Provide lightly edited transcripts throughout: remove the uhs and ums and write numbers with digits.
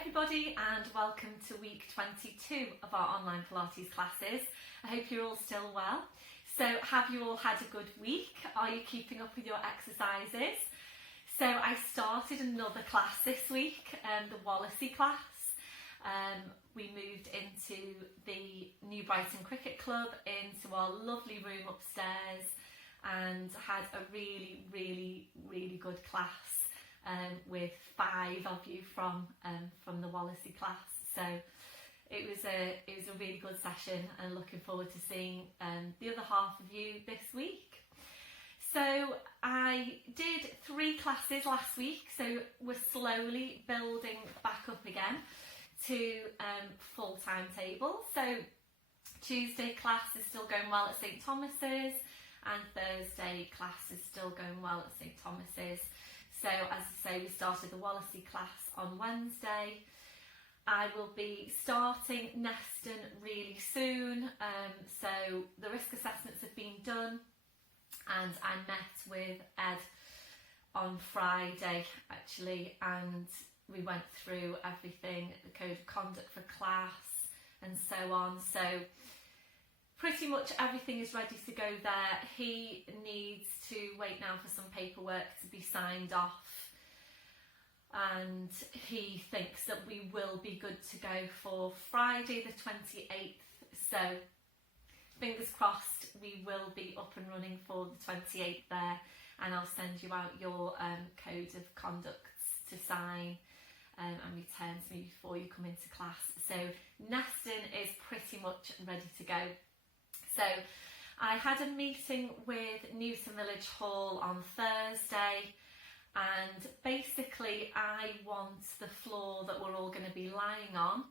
everybody and welcome to week 22 of our online Pilates classes. I hope you're all still well. So have you all had a good week? Are you keeping up with your exercises? So I started another class this week, the Wallasey class. We moved into the New Brighton Cricket Club, into our lovely room upstairs, and had a really good class. With 5 of you from the Wallasey class, so it was a really good session, and looking forward to seeing the other half of you this week. So I did 3 classes last week, so we're slowly building back up again to full timetable. So Tuesday class is still going well at St Thomas's, and Thursday class is still going well at St Thomas's. So as I say, we started the Wallasey class on Wednesday. I will be starting Neston really soon. So the risk assessments have been done, and I met with Ed on Friday actually, and we went through everything, the code of conduct for class and so on. So pretty much everything is ready to go there. He needs to wait now for some paperwork to be signed off, and he thinks that we will be good to go for Friday the 28th. So fingers crossed we will be up and running for the 28th there, and I'll send you out your code of conduct to sign and return to me before you come into class. So Neston is pretty much ready to go. So I had a meeting with Newton Village Hall on Thursday, and basically I want the floor that we're all going to be lying on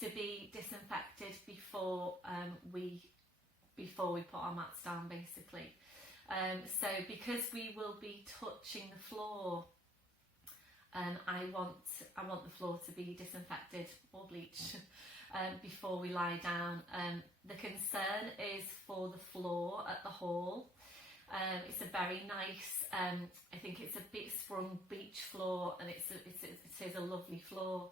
to be disinfected before we put our mats down, basically. So because we will be touching the floor, I want the floor to be disinfected or bleached before we lie down. The concern is for the floor at the hall. It's a very nice, I think it's a bit sprung beach floor, and it is a lovely floor.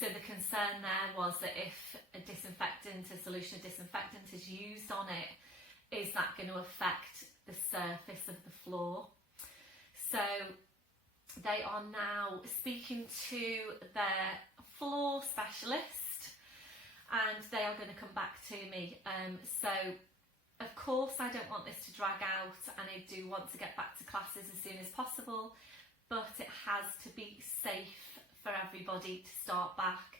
So the concern there was that if a solution of disinfectant is used on it, is that going to affect the surface of the floor? So they are now speaking to their floor specialist, and they are going to come back to me. So of course I don't want this to drag out, and I do want to get back to classes as soon as possible, but it has to be safe for everybody to start back,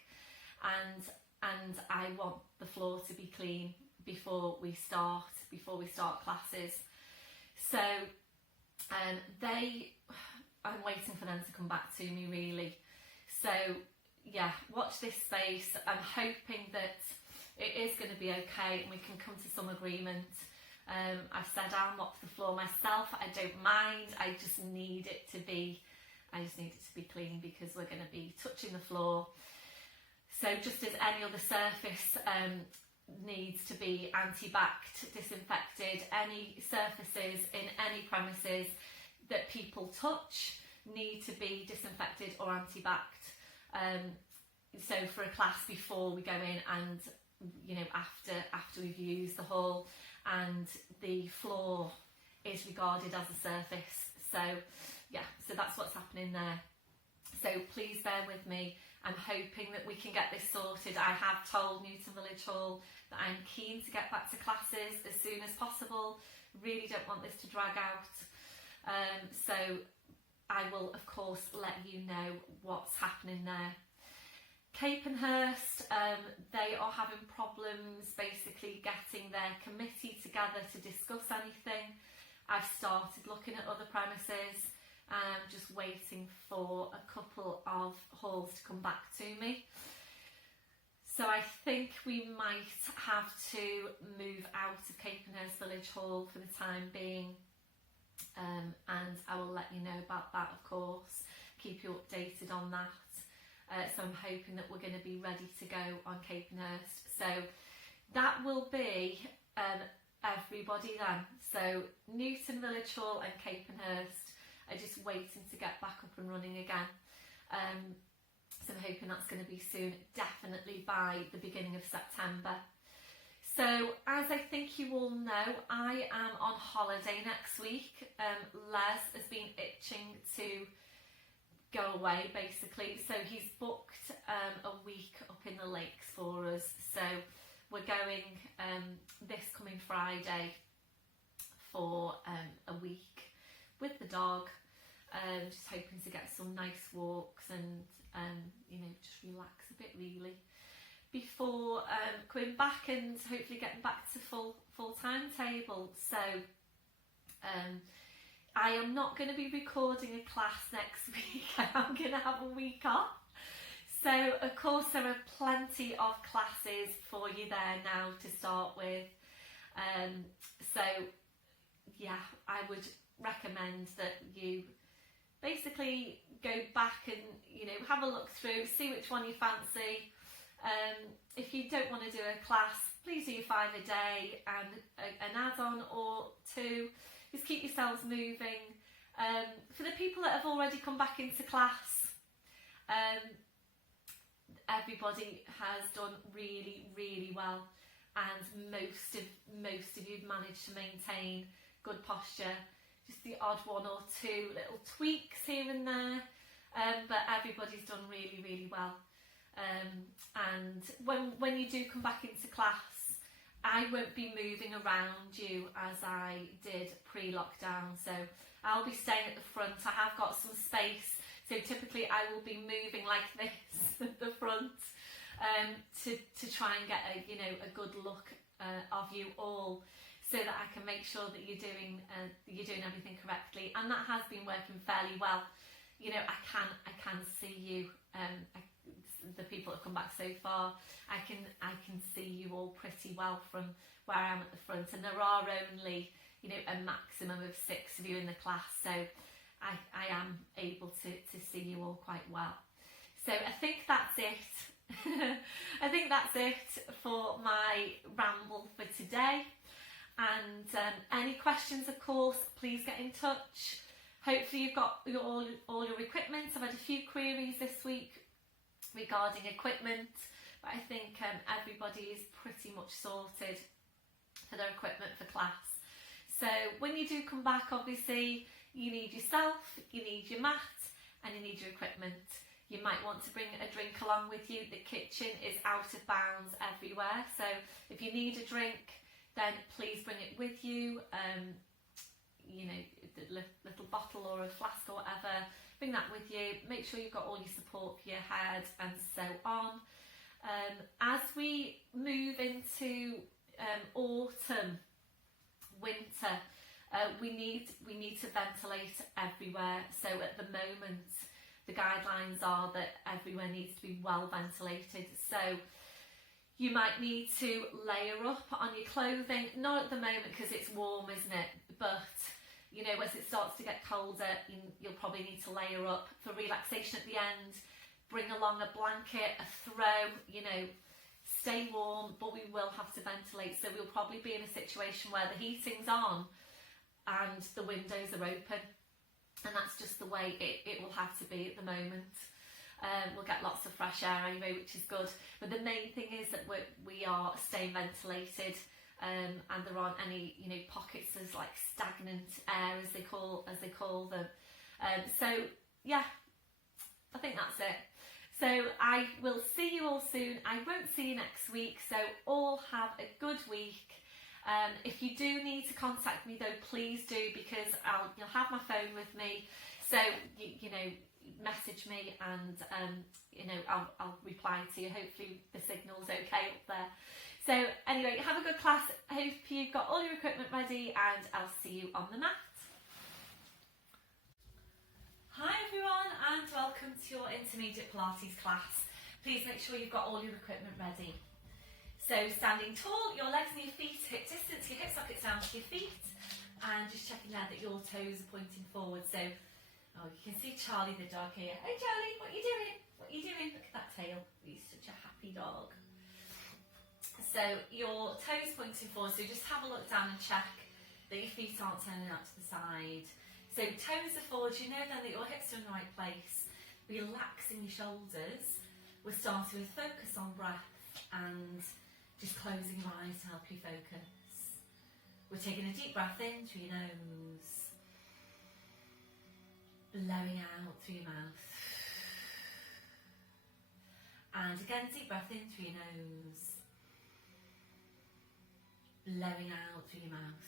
and I want the floor to be clean before we start classes. So I'm waiting for them to come back to me, really. So yeah, watch this space. I'm hoping that it is going to be okay and we can come to some agreement. I've said I'll mop the floor myself. I don't mind. I just need it to be clean, because we're going to be touching the floor. So just as any other surface needs to be anti-backed, disinfected, any surfaces in any premises that people touch need to be disinfected or anti-backed. So for a class before we go in, and after we've used the hall, and the floor is regarded as a surface. So yeah, so that's what's happening there. So please bear with me. I'm hoping that we can get this sorted. I have told Newton Village Hall that I'm keen to get back to classes as soon as possible. Really don't want this to drag out. So I will of course let you know what's happening there. Capenhurst, they are having problems basically getting their committee together to discuss anything. I've started looking at other premises, and I'm just waiting for a couple of halls to come back to me. So I think we might have to move out of Capenhurst Village Hall for the time being, and I will let you know about that, of course, keep you updated on that. So I'm hoping that we're going to be ready to go on Capenhurst. So that will be everybody then. So Newton Village Hall and Capenhurst are just waiting to get back up and running again. So I'm hoping that's going to be soon, definitely by the beginning of September. So, as I think you all know, I am on holiday next week. Les has been itching to go away, basically. So he's booked a week up in the lakes for us. So we're going this coming Friday for a week with the dog. Just hoping to get some nice walks and just relax a bit really before coming back and hopefully getting back to full timetable. So I am not going to be recording a class next week. I'm going to have a week off. So of course there are plenty of classes for you there now to start with. So yeah, I would recommend that you basically go back and have a look through, see which one you fancy. If you don't want to do a class, please do your 5 a day and an add-on or 2. Just keep yourselves moving. For the people that have already come back into class, everybody has done really, really well, and most of you've managed to maintain good posture. Just the odd 1 or 2 little tweaks here and there, but everybody's done really, really well. And when you do come back into class, I won't be moving around you as I did pre-lockdown, so I'll be staying at the front. I have got some space, so typically I will be moving like this at the front to try and get a good look of you all, so that I can make sure that you're doing everything correctly, and that has been working fairly well. I can see you. The people that have come back so far, I can see you all pretty well from where I am at the front, and there are only a maximum of 6 of you in the class, so I am able to see you all quite well. So I think that's it. I think that's it for my ramble for today. And any questions, of course, please get in touch. Hopefully you've got all your equipment. I've had a few queries this week regarding equipment, but I think everybody is pretty much sorted for their equipment for class. So when you do come back, obviously you need yourself, you need your mat, and you need your equipment. You might want to bring a drink along with you. The kitchen is out of bounds everywhere, so if you need a drink, then please bring it with you. The little bottle or a flask or whatever, bring that with you. Make sure you've got all your support for your head and so on. As we move into autumn, winter, we need to ventilate everywhere. So at the moment, the guidelines are that everywhere needs to be well ventilated. So you might need to layer up on your clothing, not at the moment because it's warm, isn't it? But as it starts to get colder, you'll probably need to layer up. For relaxation at the end, bring along a blanket, a throw, stay warm, but we will have to ventilate. So we'll probably be in a situation where the heating's on and the windows are open. And that's just the way it will have to be at the moment. We'll get lots of fresh air anyway, which is good. But the main thing is that we are staying ventilated, and there aren't any pockets of like stagnant air as they call them. So yeah, I think that's it. So I will see you all soon. I won't see you next week. So all have a good week. If you do need to contact me though, please do, because you'll have my phone with me. So message me and I'll reply to you. Hopefully the signal's okay up there. So anyway, have a good class. I hope you've got all your equipment ready, and I'll see you on the mat. Hi everyone, and welcome to your intermediate Pilates class. Please make sure you've got all your equipment ready. So standing tall, your legs and your feet hip distance, your hip sockets down to your feet, and just checking there that your toes are pointing forward. So, you can see Charlie the dog here. Hey Charlie, what are you doing? What are you doing? Look at that tail. He's such a happy dog. So your toes pointing forward, so just have a look down and check that your feet aren't turning out to the side. So toes are forward, you know then that your hips are in the right place. Relaxing your shoulders. We're starting with focus on breath and just closing your eyes to help you focus. We're taking a deep breath in through your nose, blowing out through your mouth. And again, deep breath in through your nose, blowing out through your mouth.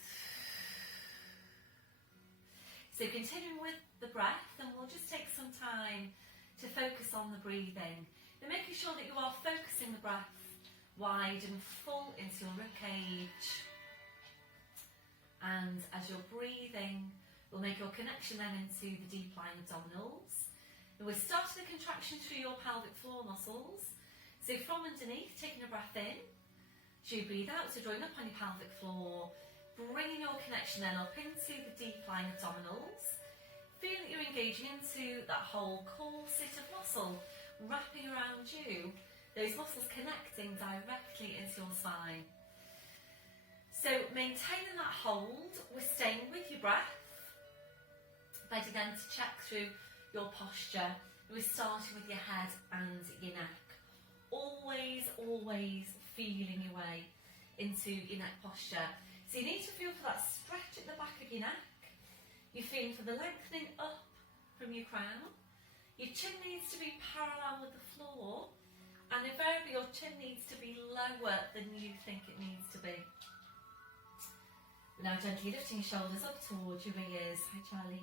So continuing with the breath, and we'll just take some time to focus on the breathing. And making sure that you are focusing the breath wide and full into your ribcage. And as you're breathing, we'll make your connection then into the deep lying abdominals. And we're starting the contraction through your pelvic floor muscles. So from underneath, taking a breath in. So you breathe out, so drawing up on your pelvic floor, bringing your connection then up into the deep lying abdominals. Feeling that you're engaging into that whole corset of muscle wrapping around you, those muscles connecting directly into your spine. So maintaining that hold, we're staying with your breath. Ready then to check through your posture. We're starting with your head and your neck. Always, always feeling your way into your neck posture. So you need to feel for that stretch at the back of your neck. You're feeling for the lengthening up from your crown. Your chin needs to be parallel with the floor, and invariably your chin needs to be lower than you think it needs to be. Now gently lifting your shoulders up towards your ears. Hi Charlie.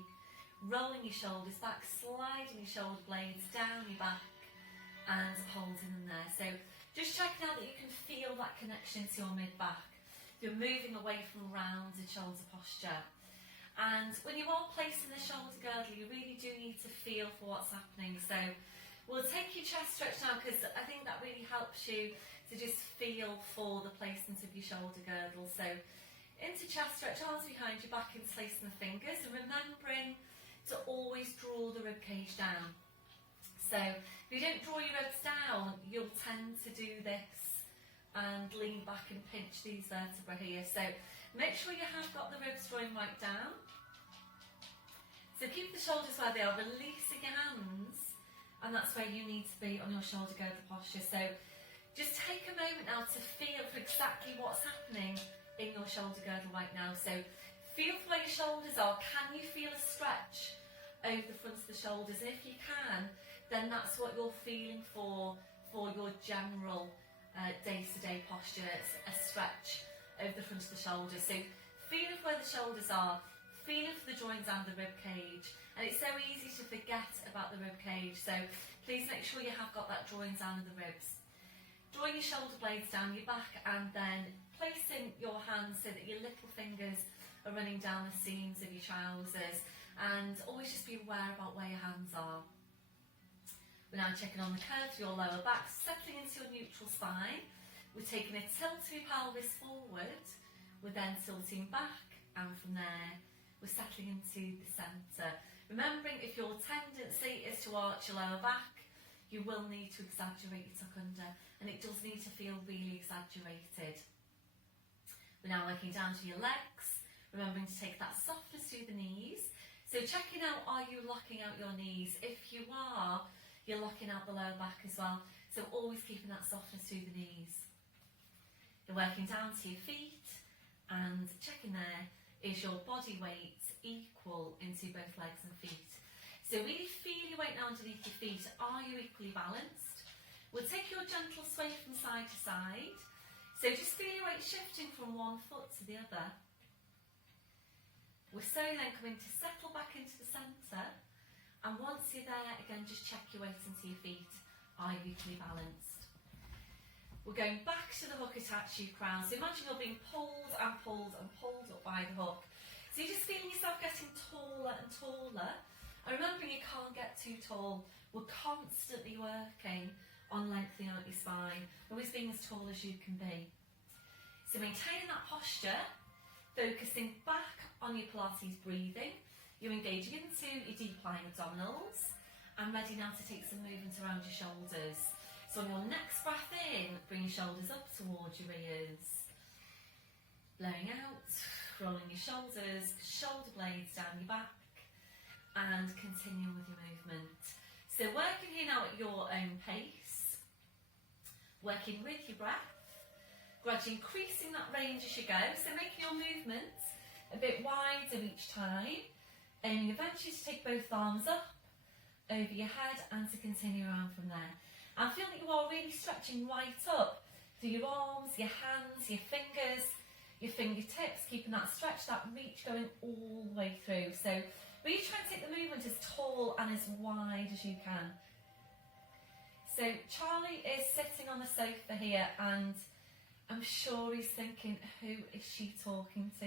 Rolling your shoulders back, sliding your shoulder blades down your back and holding them there. So just checking out that you can feel that connection to your mid-back. You're moving away from rounded shoulder posture. And when you are placing the shoulder girdle, you really do need to feel for what's happening. So we'll take your chest stretch now, because I think that really helps you to just feel for the placement of your shoulder girdle. So into chest stretch, arms behind your back, interlacing the fingers, and remembering to always draw the rib cage down. So if you don't draw your ribs down, you'll tend to do this and lean back and pinch these vertebrae here. So make sure you have got the ribs drawing right down. So keep the shoulders where they are, releasing your hands, and that's where you need to be on your shoulder girdle posture. So just take a moment now to feel for exactly what's happening in your shoulder girdle right now. So feel for where your shoulders are. Can you feel a stretch over the front of the shoulders? And if you can, then that's what you're feeling for your general day-to-day posture. It's a stretch over the front of the shoulders. So feeling for where the shoulders are, feeling for the joints and the rib cage. And it's so easy to forget about the rib cage, so please make sure you have got that drawing down of the ribs. Drawing your shoulder blades down your back, and then placing your hands so that your little fingers are running down the seams of your trousers, and always just be aware about where your hands are. We're now checking on the curve of your lower back, settling into your neutral spine. We're taking a tilt of your pelvis forward, we're then tilting back, and from there we're settling into the centre. Remembering, if your tendency is to arch your lower back, you will need to exaggerate your tuck under, and it does need to feel really exaggerated. We're now working down to your legs, remembering to take that softness through the knees. So checking out, are you locking out your knees? If you are, you're locking out the lower back as well. So always keeping that softness through the knees. You're working down to your feet, and checking there, is your body weight equal into both legs and feet? So really feel your weight now underneath your feet. Are you equally balanced? We'll take your gentle sway from side to side. So just feel your weight shifting from one foot to the other. We're slowly then coming to settle back into the centre. And once you're there, again, just check your weight into your feet. Are you equally balanced? We're going back to the hook attached to your crown. So imagine you're being pulled and pulled and pulled up by the hook. So you're just feeling yourself getting taller and taller. And remembering you can't get too tall. We're constantly working on lengthening out your spine. Always being as tall as you can be. So maintaining that posture. Focusing back on your Pilates breathing. You're engaging into your deep lying abdominals. And ready now to take some movement around your shoulders. So on your next breath in, bring your shoulders up towards your ears. Blowing out, rolling your shoulders, shoulder blades down your back, and continue with your movement. So working here now at your own pace. working with your breath, gradually increasing that range as you go, so making your movements a bit wider each time, aiming eventually to take both arms up over your head and to continue around from there. And feel that you are really stretching right up through your arms, your hands, your fingers, your fingertips, keeping that stretch, that reach going all the way through. So really try and take the movement as tall and as wide as you can. So Charlie is sitting on the sofa here, and I'm sure he's thinking, who is she talking to?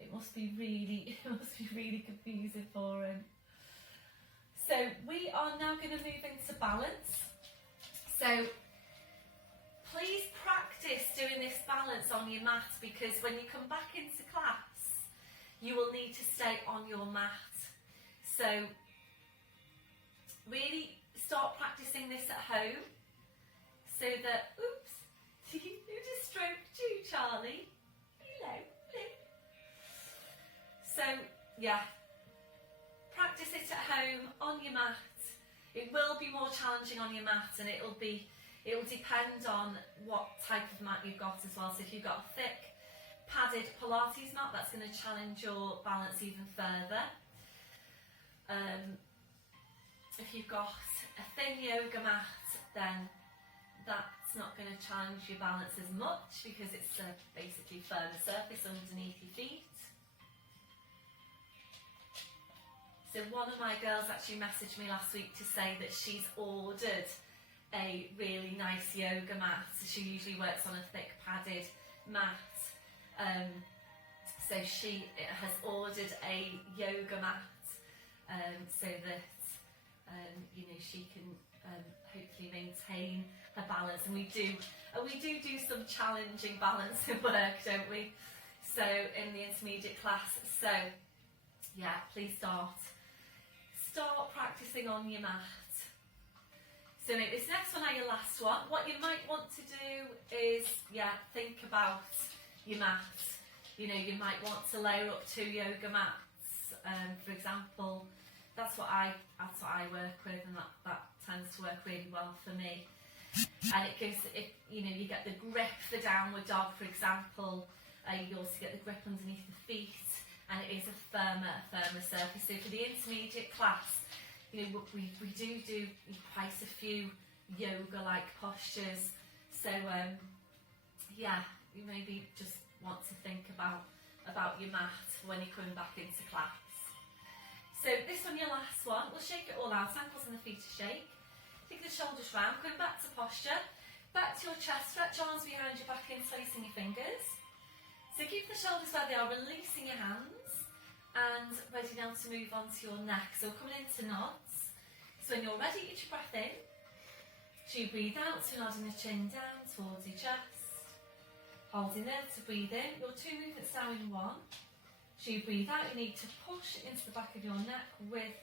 It must be really confusing for him. So we are now going to move into balance. So please practice doing this balance on your mat, because when you come back into class, you will need to stay on your mat. So really start practicing this at home, so that, oops, who just stroked you, Charlie? Hello. So yeah, practice it at home on your mat. It will be more challenging on your mat, and it'll depend on what type of mat you've got as well. So if you've got a thick padded Pilates mat, that's going to challenge your balance even further. If you've got a thin yoga mat, then that's not going to challenge your balance as much, because it's a basically firmer surface underneath your feet. So one of my girls actually messaged me last week to say that she's ordered a really nice yoga mat. She usually works on a thick padded mat. So she has ordered a yoga mat, so that she can hopefully maintain her balance. And we do some challenging balancing work, don't we? So in the intermediate class. So yeah, please start practicing on your mat. So make this next one your last one. What you might want to do is, think about your mat. You might want to layer up 2 yoga mats. For example, that's what I work with, and that tends to work really well for me. And it gives, you get the grip, the downward dog, for example. You also get the grip underneath the feet, and it is a firmer surface. So for the intermediate class, we do quite a few yoga-like postures. So you maybe just want to think about your mat when you're coming back into class. So this one, your last one, we'll shake it all out, ankles and the feet to shake. Take the shoulders round, going back to posture, back to your chest, stretch arms behind your back, interlacing your fingers. So keep the shoulders where they are, releasing your hands, and ready now to move on to your neck. So coming into nods. So when you're ready, get your breath in. So you breathe out, so nodding the chin down towards your chest. Holding there to breathe in, your 2 movements down in 1. So you breathe out, you need to push into the back of your neck with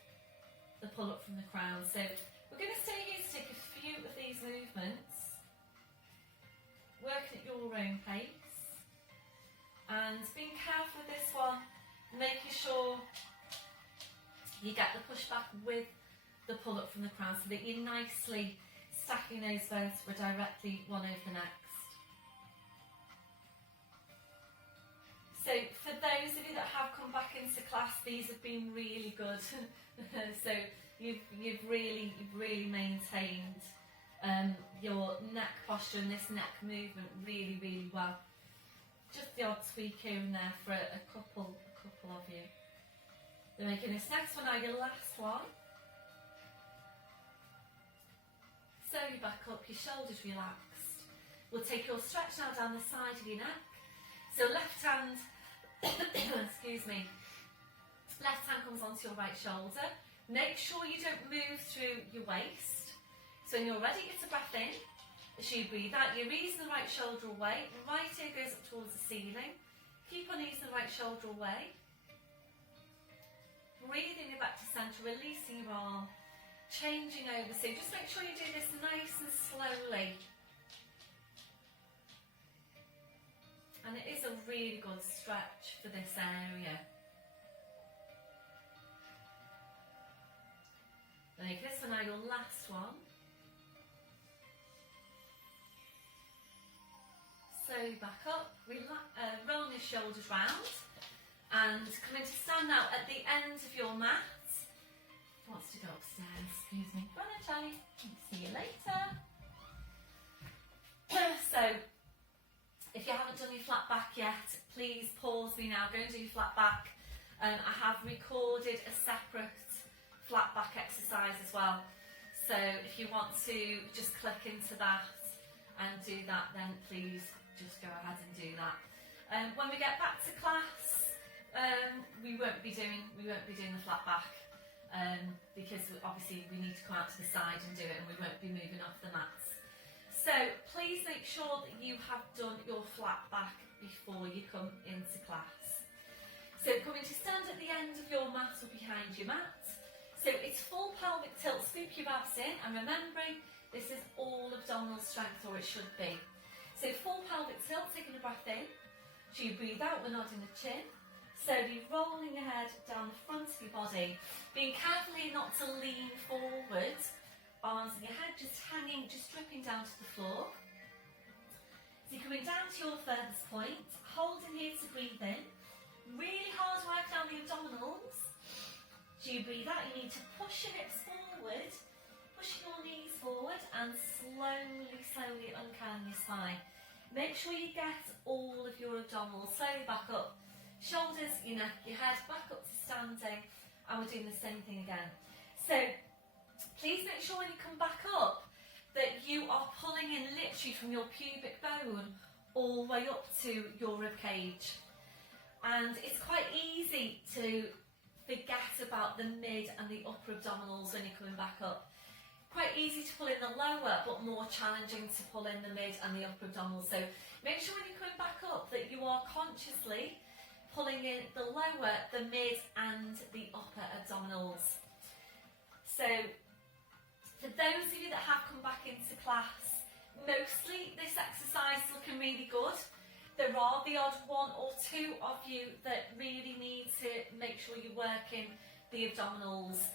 the pull up from the crown. So we're going to stay here to take a few of these movements, working at your own pace, and being careful with this one, making sure you get the push back with the pull up from the crown, so that you're nicely stacking those vertebrae directly one over the next. So for those of you that have come back into class, these have been really good. So you've really maintained your neck posture and this neck movement really well. Just the odd tweak here and there for a couple of you. Then making this next one now your last one. Slowly back up, your shoulders relaxed. We'll take your stretch now down the side of your neck. So left hand, excuse me, left hand comes onto your right shoulder. Make sure you don't move through your waist. So when you're ready, get a breath in. As you breathe out, you're easing the right shoulder away. Right ear goes up towards the ceiling. Keep on easing the right shoulder away. Breathing you back to centre, releasing your arm, changing over. So just make sure you do this nice and slowly. And it is a really good stretch for this area. Make this one now your last one. slowly back up, roll your shoulders round, and come into stand now at the end of your mat. Who wants to go upstairs? Excuse me. Run and Charlie. See you later. So, if you haven't done your flat back yet, please pause me now. Go and do your flat back. I have recorded a separate flat back exercise as well. So if you want to just click into that and do that, then please just go ahead and do that. When we get back to class, we won't be doing the flat back because obviously we need to come out to the side and do it, and we won't be moving off the mats. So please make sure that you have done your flat back before you come into class. So coming to stand at the end of your mat or behind your mat. So it's full pelvic tilt, scoop your abs in, and remembering this is all abdominal strength, or it should be. So full pelvic tilt, taking a breath in. So you breathe out, we're nodding the chin. Slowly rolling your head down the front of your body. Being carefully not to lean forward. Arms in your head just hanging, just dripping down to the floor. So you're coming down to your furthest point, holding here to breathe in. Really hard work down the abdominals. So you breathe out, you need to push your hips forward, push your knees forward, and slowly uncurl your spine. Make sure you get all of your abdominals. Slowly back up. Shoulders, your neck, your head, back up to standing. And we're doing the same thing again. So please make sure when you come back up that you are pulling in literally from your pubic bone all the way up to your rib cage. And it's quite easy to forget about the mid and the upper abdominals when you're coming back up. Quite easy to pull in the lower, but more challenging to pull in the mid and the upper abdominals. So make sure when you're coming back up that you are consciously pulling in the lower, the mid and the upper abdominals. So for those of you that have come back into class, mostly this exercise is looking really good. There are the odd one or two of you that really need to make sure you're working the abdominals,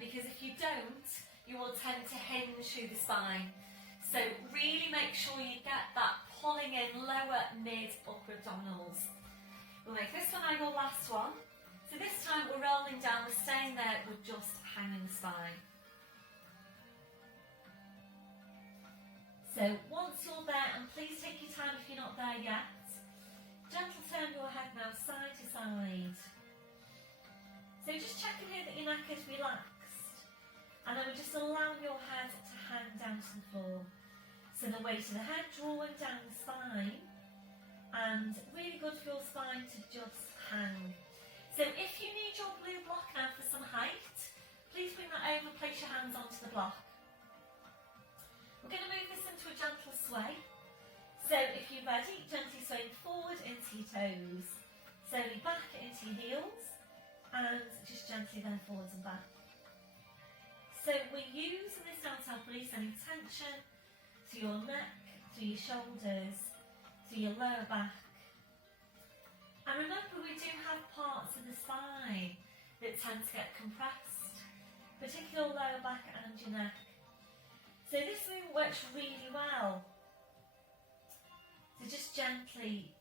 because if you don't, you will tend to hinge through the spine. So really make sure you get that pulling in lower, mid, upper abdominals. We'll make this one our last one. So this time we're rolling down, we're staying there, we're just hanging the spine. So once you're there, and please take your time if you're not there yet, gentle turn your head now side to side. So just checking here that your neck is relaxed, and then we're just allowing your head to hang down to the floor. So the weight of the head drawing down the spine, and really good for your spine to just hang. So if you need your blue block now for some height, please bring that over, place your hands onto the block. We're going to move this into a gentle sway. So if you're ready, gently swaying forward into your toes. Slowly back into your heels, and just gently then forwards and back. So we're using this now to help release any tension to your neck, to your shoulders, to your lower back. And remember, we do have parts of the spine that tend to get compressed, particularly lower back and your neck. So this movement works really well. So just gently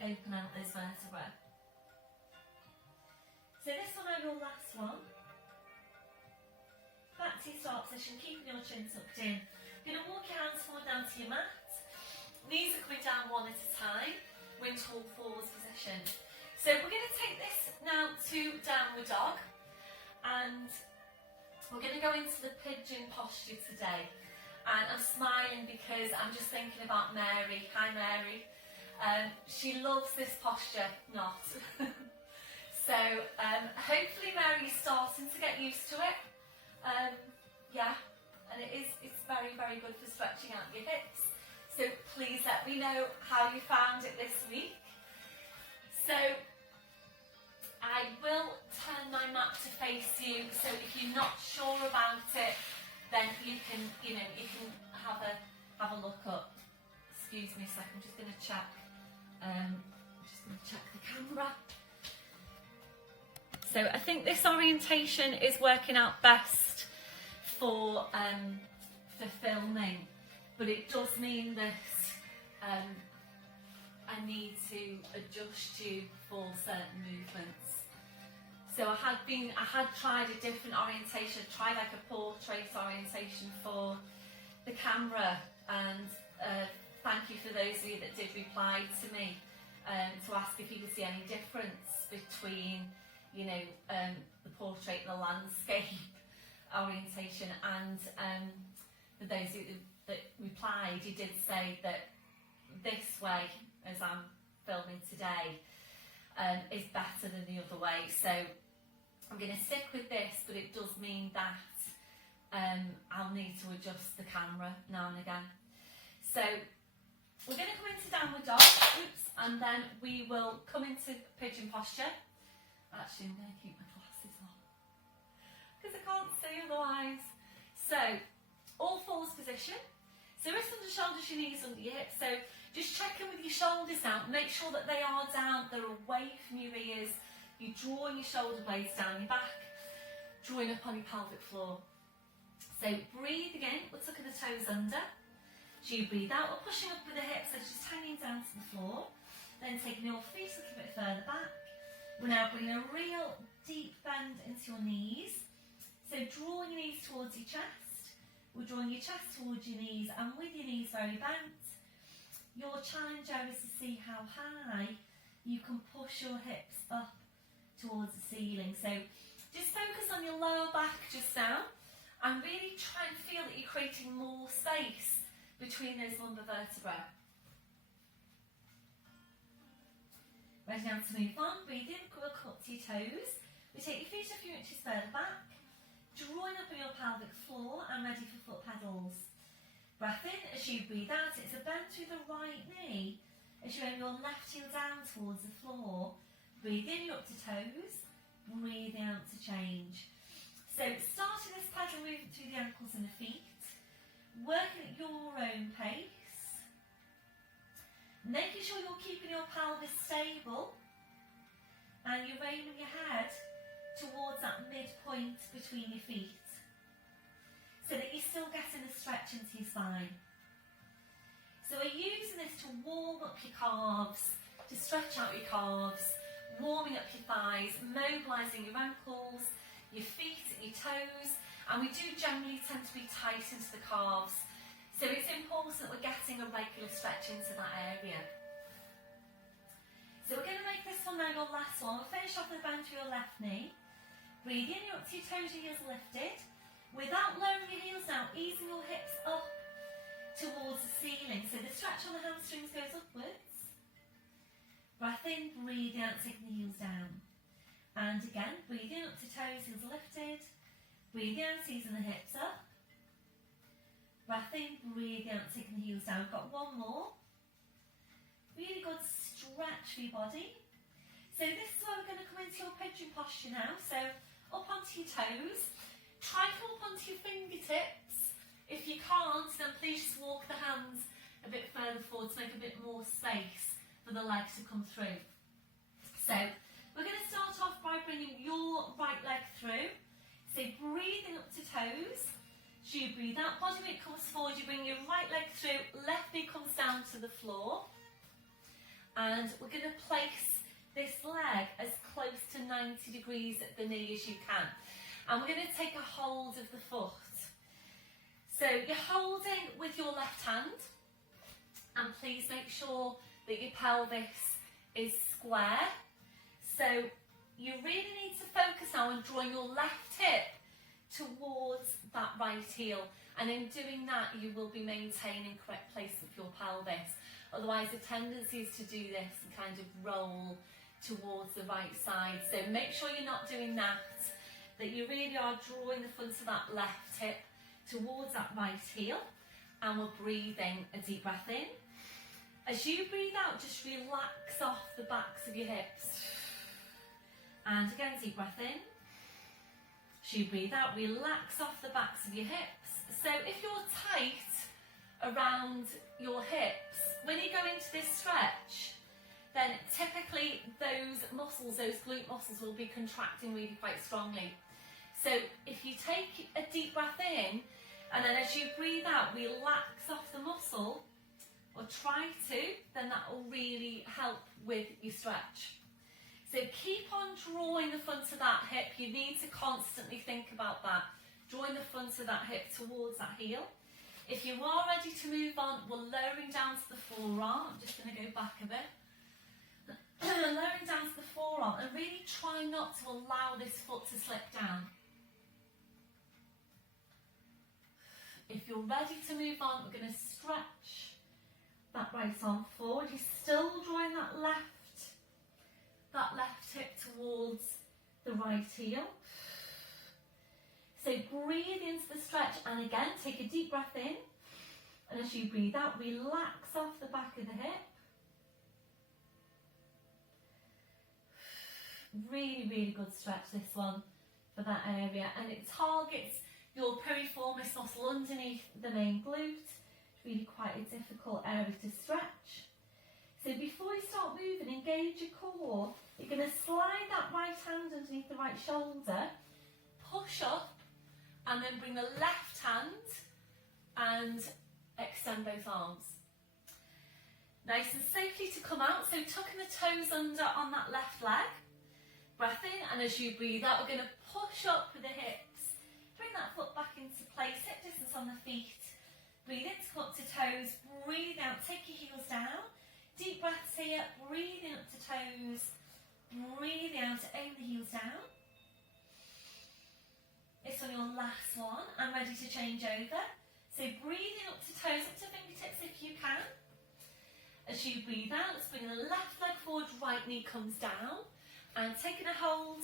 open out those vertebrae. So this one over your last one. Back to your start position, keeping your chin tucked in. You're going to walk your hands forward down to your mat. Knees are coming down one at a time. We're in tall forwards position. So we're going to take this now to downward dog. And we're going to go into the pigeon posture today. And I'm smiling because I'm just thinking about Mary. Hi Mary. She loves this posture, not. So hopefully Mary's starting to get used to it. Yeah, and it's very, very good for stretching out your hips. So please let me know how you found it this week. So I will turn my mat to face you. So if you're not sure about it, then you can have a look up. Excuse me a second, I'm just going to check. The camera. So I think this orientation is working out best for filming, but it does mean that I need to adjust you for certain movements. So I had tried a different orientation, tried like a portrait orientation for the camera, and thank you for those of you that did reply to me to ask if you could see any difference between, you know, the portrait and the landscape orientation. And for those of you that replied, you did say that this way, as I'm filming today, is better than the other way. So I'm going to stick with this, but it does mean that I'll need to adjust the camera now and again. So we're going to come into downward dog, and then we will come into pigeon posture. Actually, I'm going to keep my glasses on because I can't see otherwise. So all fours position. So wrists under shoulders, your knees under your hips. So just check in with your shoulders now. Make sure that they are down, they're away from your ears. You're drawing your shoulder blades down your back, drawing up on your pelvic floor. So breathe again, we're tucking the toes under. So you breathe out, we're pushing up with the hips, so just hanging down to the floor. Then taking your feet a little bit further back. We're now bringing a real deep bend into your knees. So drawing your knees towards your chest. We're drawing your chest towards your knees, and with your knees very bent, your challenge there is to see how high you can push your hips up towards the ceiling. So just focus on your lower back just now, and really try and feel that you're creating more space between those lumbar vertebrae. Ready now to move on. Breathe in, we'll cut to your toes. We take your feet a few inches further back, drawing up on your pelvic floor and ready for foot pedals. Breath in as you breathe out. It's a bend through the right knee as you aim your left heel down towards the floor. Breathe in, you're up to toes. Breathing out to change. So starting this pedal movement through the ankles and the feet, working at your own pace, making sure you're keeping your pelvis stable and you're aiming your head towards that midpoint between your feet so that you're still getting a stretch into your spine. So we're using this to warm up your calves, to stretch out your calves, warming up your thighs, mobilising your ankles, your feet and your toes, and we do generally tend to be tight into the calves, so it's important that we're getting a regular stretch into that area. So we're going to make this one now your last one. We'll finish off with a bend through your left knee. Breathe in, you're up to your toes, your heels lifted. Without lowering your heels now, easing your hips up towards the ceiling, so the stretch on the hamstrings goes upwards. Breath in, breathe out, taking the heels down. And again, breathe in, up to toes, heels lifted. Breathe out, easing the hips up. Breath in, breathe out, taking the heels down. Got one more. Really good stretch for your body. So this is where we're going to come into your pigeon posture now. So up onto your toes. Try to come up onto your fingertips. If you can't, then please just walk the hands a bit further forward to make a bit more space for the legs to come through. So we're going to start off by bringing your right leg through. So breathing up to toes. So you breathe out, body weight comes forward, you bring your right leg through, left knee comes down to the floor. And we're going to place this leg as close to 90 degrees at the knee as you can. And we're going to take a hold of the foot. So you're holding with your left hand, and please make sure that your pelvis is square. So you really need to focus now on drawing your left hip towards that right heel, and in doing that you will be maintaining correct placement of your pelvis. Otherwise the tendency is to do this and kind of roll towards the right side. So make sure you're not doing that you really are drawing the front of that left hip towards that right heel, and we're breathing a deep breath in. As you breathe out, just relax off the backs of your hips. And again, deep breath in. As you breathe out, relax off the backs of your hips. So if you're tight around your hips, when you go into this stretch, then typically those muscles, those glute muscles, will be contracting really quite strongly. So if you take a deep breath in, and then as you breathe out, relax off the muscle or try to, then that will really help with your stretch. So keep on drawing the front of that hip. You need to constantly think about that. Drawing the front of that hip towards that heel. If you are ready to move on, we're lowering down to the forearm. I'm just going to go back a bit. Lowering down to the forearm and really try not to allow this foot to slip down. If you're ready to move on, we're going to stretch that right arm forward. You're still drawing that left hip towards the right heel. So breathe into the stretch, and again, take a deep breath in. And as you breathe out, relax off the back of the hip. Really, really good stretch, this one, for that area. And it targets your piriformis muscle underneath the main glute. It's really quite a difficult area to stretch. So before you start moving, engage your core. You're going to slide that right hand underneath the right shoulder, push up, and then bring the left hand and extend both arms. Nice and safely to come out, so tucking the toes under on that left leg. Breath in, and as you breathe out, we're going to push up with the hips. Bring that foot back into place, hip distance on the feet. Breathe in to come up to toes, breathe out, take your heels down. Deep breaths here, breathing up to toes, breathing out, aim the heels down. It's on your last one, and ready to change over. So breathing up to toes, up to fingertips if you can. As you breathe out, let's bring the left leg forward, right knee comes down, and taking a hold.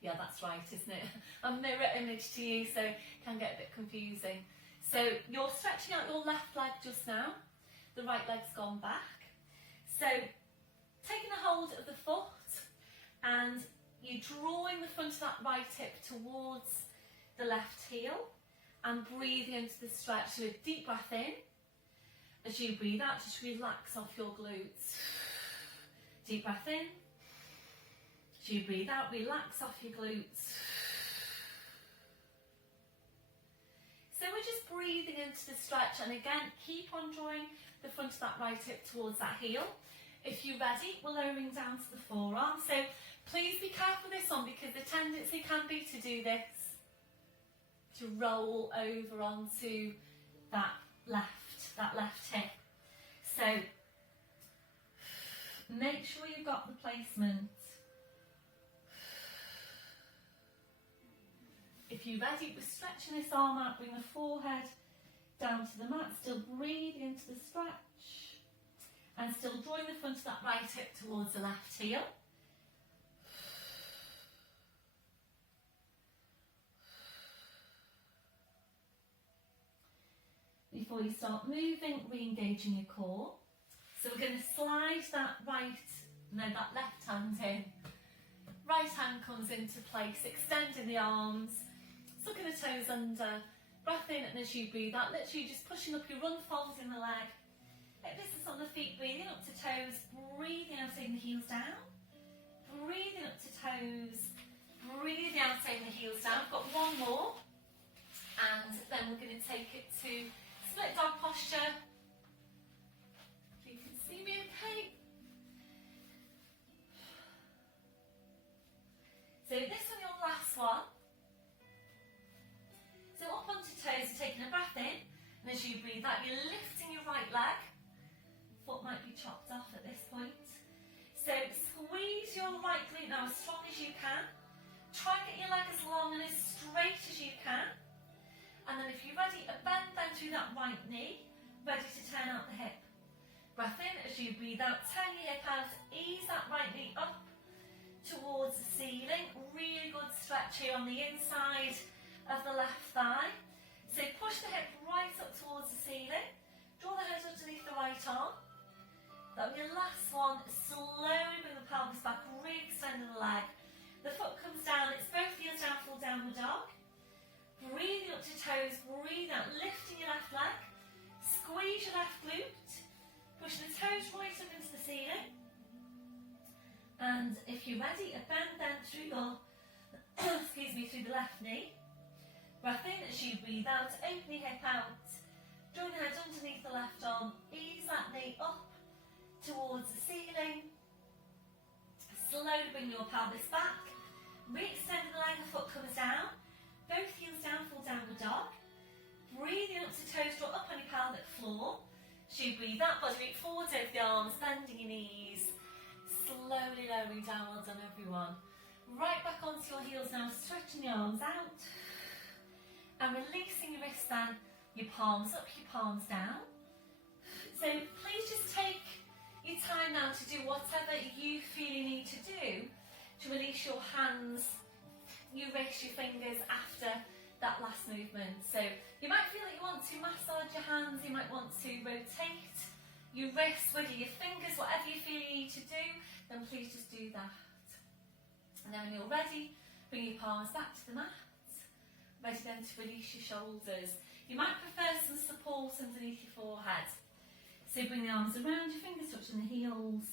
Yeah, that's right, isn't it? A mirror image to you, so it can get a bit confusing. So you're stretching out your left leg just now. The right leg's gone back. So taking a hold of the foot, and you're drawing the front of that right hip towards the left heel and breathing into the stretch. So a deep breath in. As you breathe out, just relax off your glutes. Deep breath in. As you breathe out, relax off your glutes. So we're just breathing into the stretch, and again, keep on drawing the front of that right hip towards that heel. If you're ready, we're lowering down to the forearm. So please be careful with this one, because the tendency can be to do this, to roll over onto that left hip. So make sure you've got the placement. If you're ready, we're stretching this arm out, bring the forehead down to the mat, still breathing into the stretch, and still drawing the front of that right hip towards the left heel. Before you start moving, re-engaging your core. So we're going to slide that left hand in. Right hand comes into place, extending the arms, sucking the toes under, breath in, and as you breathe out, literally just pushing up your run folds in the leg. Hip distance on the feet, breathing up to toes, breathing out, taking the heels down. Breathing up to toes, breathing out, taking the heels down. I've got one more, and then we're going to take it to split dog posture. You can see me okay. So this one, your last one. So up onto toes, you're taking a breath in, and as you breathe out, you're lifting your right leg. Foot might be chopped off at this point. So squeeze your right glute now as strong as you can. Try and get your leg as long and as straight as you can. And then if you're ready, a bend then through that right knee, ready to turn out the hip. Breath in, as you breathe out, turn your hip out, ease that right knee up towards the ceiling. Really good stretch here on the inside of the left thigh. So push the hip right up towards the ceiling. Draw the head underneath the right arm. That'll be your last one. Slowly bring the pelvis back, really extending the leg. The foot comes down, it's both heels down, full downward dog. Breathing up to toes, breathe out, lifting your left leg. Squeeze your left glute. Push the toes right up into the ceiling. And if you're ready, a bend then through your, through the left knee. Breath in as you breathe out, open your hip out. drawing the head underneath the left arm, ease that knee up towards the ceiling. Slowly bring your pelvis back, re-extend the leg, the foot comes down, both heels down, full downward dog. Breathing up to toes, draw up on your pelvic floor. So you breathe out, body weight forwards over the arms, bending your knees, slowly lowering down. Well done everyone. Right back onto your heels now, stretching the arms out and releasing your wrists then, your palms up, your palms down. So please just take your time now to do whatever you feel you need to do to release your hands, your wrists, your fingers after that last movement. So you might feel that you want to massage your hands, you might want to rotate your wrists, wiggle your fingers, whatever you feel you need to do, then please just do that. And then when you're ready, bring your palms back to the mat. Ready then to release your shoulders. You might prefer some support underneath your forehead. So bring the arms around, your fingers touching the heels,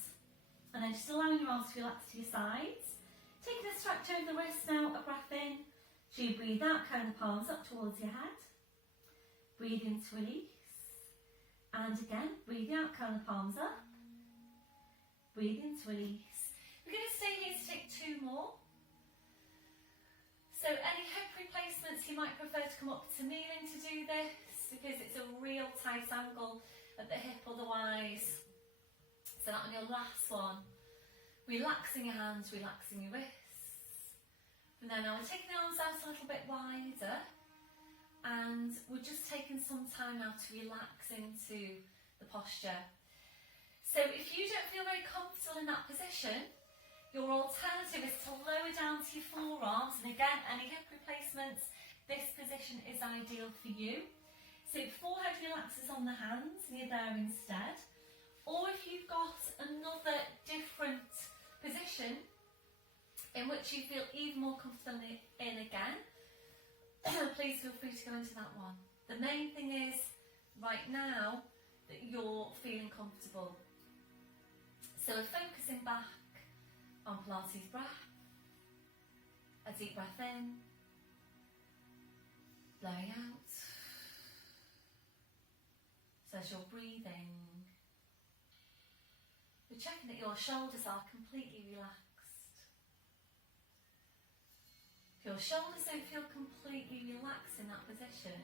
and then just allowing your arms to relax to your sides. Taking a stretch over the wrists now, a breath in. So you breathe out, carry the palms up towards your head. Breathe in to release. And again, breathe out, carry the palms up. Breathe in to release. We're going to stay here to take 2 more. So any hip replacements, you might prefer to come up to kneeling to do this because it's a real tight angle at the hip otherwise. So that on your last one, relaxing your hands, relaxing your wrists. And then now we're taking the arms out a little bit wider and we're just taking some time now to relax into the posture. So if you don't feel very comfortable in that position, your alternative is to lower down to your forearms, and again, any hip replacements, this position is ideal for you. So forehead relaxes on the hands and you're there instead. Or if you've got another different position in which you feel even more comfortable in again, please feel free to go into that one. The main thing is, right now, that you're feeling comfortable. So we're focusing back on Pilates breath. A deep breath in, blowing out. So as you're breathing, we're checking that your shoulders are completely relaxed. If your shoulders don't feel completely relaxed in that position,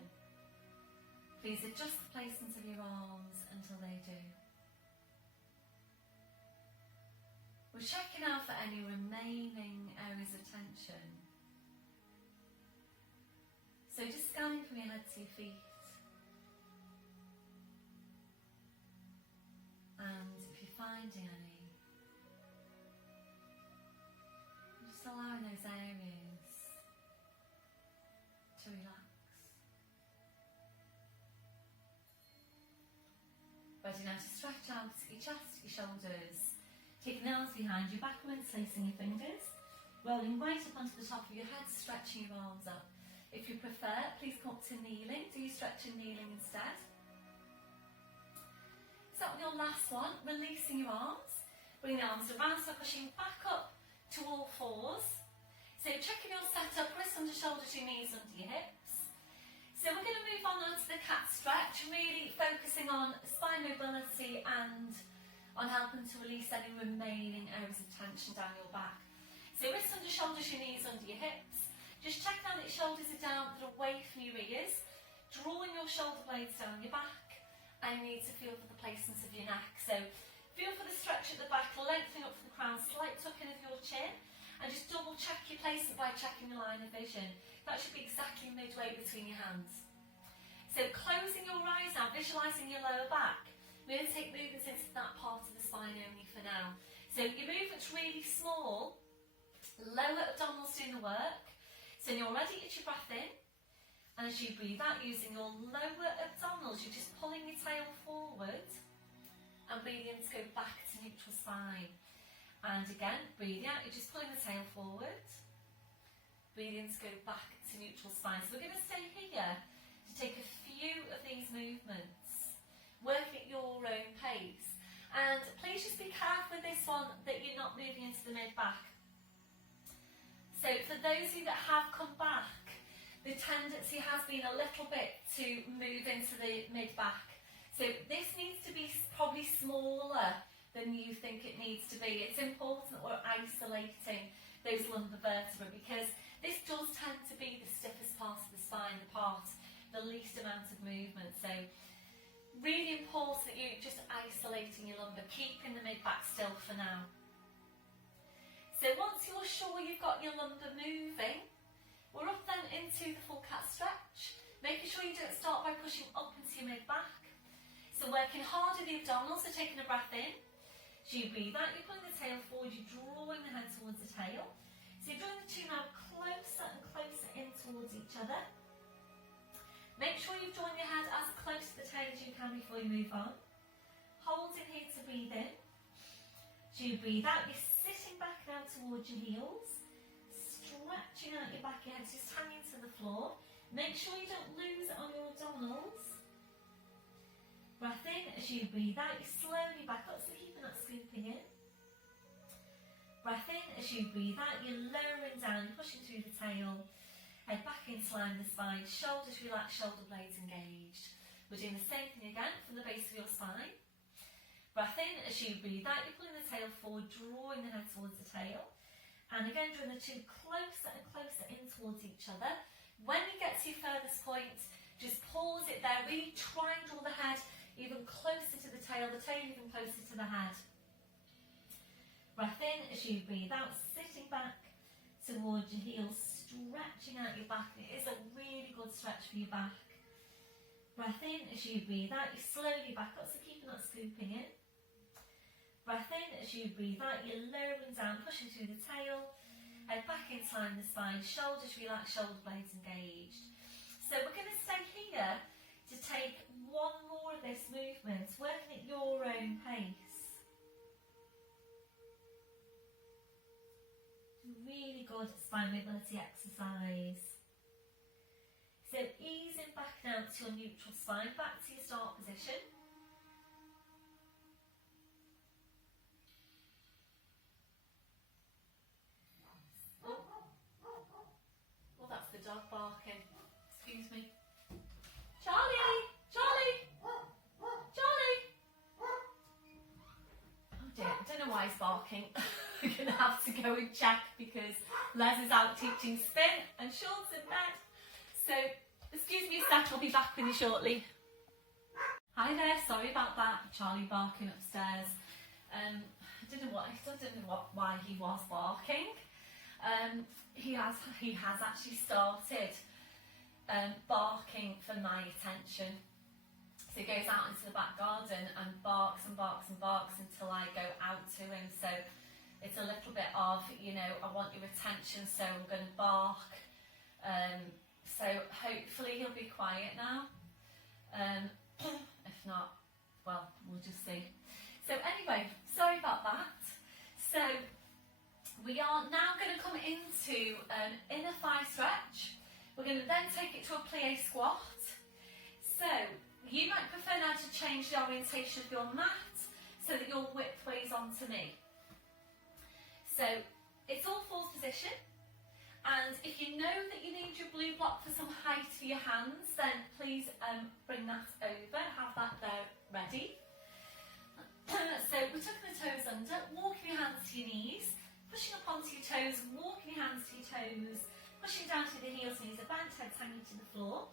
please adjust the placement of your arms until they do. We're checking out for any remaining areas of tension. So just scanning from your head to your feet. And if you're finding any, just allowing those areas to relax. Ready now to stretch out your chest, your shoulders. Taking the arms behind you, backwards, placing your fingers. Rolling right up onto the top of your head, stretching your arms up. If you prefer, please come up to kneeling. Do you stretch and kneeling instead? So on your last one, releasing your arms. Bring the arms around, so pushing back up to all fours. So checking your setup, wrists under shoulders, your knees under your hips. So we're going to move on now to the cat stretch, really focusing on spine mobility and on helping to release any remaining areas of tension down your back. So wrists under shoulders, your knees under your hips. Just check down that your shoulders are down, but away from your ears. Drawing your shoulder blades down your back. And you need to feel for the placements of your neck. So feel for the stretch at the back, lengthening up from the crown, slight tuck in of your chin. And just double check your placement by checking your line of vision. That should be exactly midway between your hands. So closing your eyes now, visualising your lower back. We're going to take movements into that part of the spine only for now. So your movement's really small. Lower abdominals doing the work. So when you're ready, get your breath in. And as you breathe out, using your lower abdominals, you're just pulling your tail forward. And breathing in to go back to neutral spine. And again, breathing out, you're just pulling the tail forward. Breathing in to go back to neutral spine. So we're going to stay here to take a few of these movements. Work at your own pace. And please just be careful with this one that you're not moving into the mid-back. So for those of you that have come back, the tendency has been a little bit to move into the mid-back. So this needs to be probably smaller than you think it needs to be. It's important that we're isolating those lumbar vertebrae, because this does tend to be the stiffest part of the spine, the least amount of movement. So really important that you're just isolating your lumbar, keeping the mid-back still for now. So once you're sure you've got your lumbar moving, we're up then into the full cat stretch, making sure you don't start by pushing up into your mid-back. So working hard with the abdominals, so taking a breath in. So you breathe out, you're pulling the tail forward, you're drawing the head towards the tail. So you're drawing the two now closer and closer in towards each other. Make sure you've drawn your head as close to the tail as you can before you move on. Hold in here to breathe in. So you breathe out, you're sitting back now towards your heels. Stretching out your back, your head's just hanging to the floor. Make sure you don't lose it on your abdominals. Breath in, as you breathe out, you slowly back up, so keeping that scooping in. Breath in, as you breathe out, you're lowering down, you're pushing through the tail. Head back into line with the spine, shoulders relaxed, shoulder blades engaged. We're doing the same thing again from the base of your spine. Breath in, as you breathe out, you're pulling the tail forward, drawing the head towards the tail. And again, drawing the two closer and closer in towards each other. When you get to your furthest point, just pause it there, really try and draw the head even closer to the tail even closer to the head. Breath in, as you breathe out, sitting back towards your heels, stretching out your back. It is a really good stretch for your back. Breath in, as you breathe out, you slowly back up, so keeping that scooping in. Breath in, as you breathe out, you're lowering down, pushing through the tail. Head back into line with the spine, shoulders relaxed, shoulder blades engaged. So we're going to stay here to take one more of this movement, working at your own pace. Really good spine mobility exercise. So easing back now to your neutral spine, back to your start position. Oh, that's the dog barking. Excuse me. Charlie! Charlie! Charlie! Oh dear, I don't know why he's barking. I'm going to have to go and check, because Les is out teaching spin and Sean's in bed. So, excuse me a sec, I'll be back with you shortly. Hi there, sorry about that. Charlie barking upstairs. I don't know why he was barking. He has actually started barking for my attention. So he goes out into the back garden and barks and barks and barks until I go out to him. So it's a little bit of, I want your attention, so I'm going to bark. So hopefully he'll be quiet now. If not, well, we'll just see. So anyway, sorry about that. So we are now going to come into an inner thigh stretch. We're going to then take it to a plie squat. So you might prefer now to change the orientation of your mat so that your width weighs onto me. So it's all fourth position, and if you know that you need your blue block for some height for your hands, then please bring that over, have that there ready. So we're tucking the toes under, walking your hands to your knees, pushing up onto your toes, walking your hands to your toes, pushing down to the heels, knees are bent, heads hanging to the floor.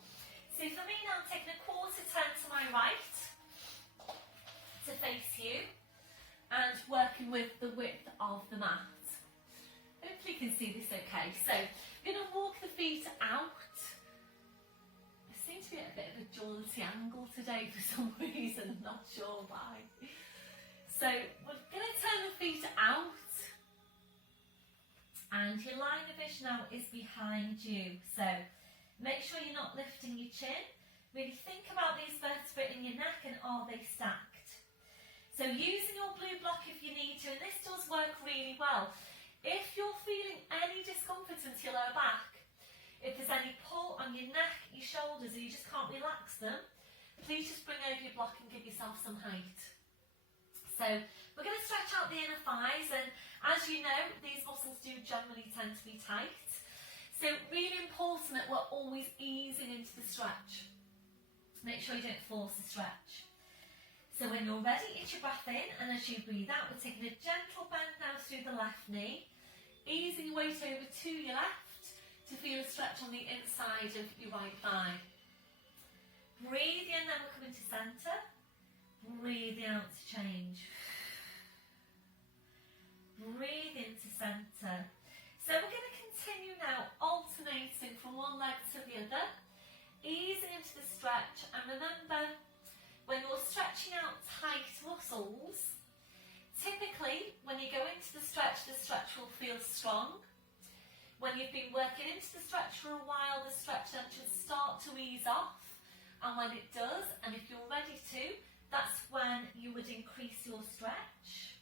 So for me now, I'm taking a quarter turn to my right to face you, and working with the width of the mat. Hopefully you can see this okay. So I'm going to walk the feet out. I seem to be at a bit of a jaunty angle today for some reason, not sure why. So we're going to turn the feet out, and your line of vision now is behind you. So make sure you're not lifting your chin. Really think about these vertebrae in your neck, and are they stacked? So using your blue block if you need to, and this does work really well. If you're feeling any discomfort into your lower back, if there's any pull on your neck, your shoulders, and you just can't relax them, please just bring over your block and give yourself some height. So we're going to stretch out the inner thighs, and as you know, these muscles do generally tend to be tight. So really important that we're always easing into the stretch. Make sure you don't force the stretch. So when you're ready, it's your breath in, and as you breathe out, we're taking a gentle bend now through the left knee, easing your weight over to your left to feel a stretch on the inside of your right thigh. Breathe in, then we're coming to centre. Breathe out to change. Breathe into centre. So we're going to continue now, alternating from one leg to the other, easing into the stretch. And remember, when you're stretching out tight muscles, typically when you go into the stretch will feel strong. When you've been working into the stretch for a while, the stretch then should start to ease off. And when it does, and if you're ready to, that's when you would increase your stretch.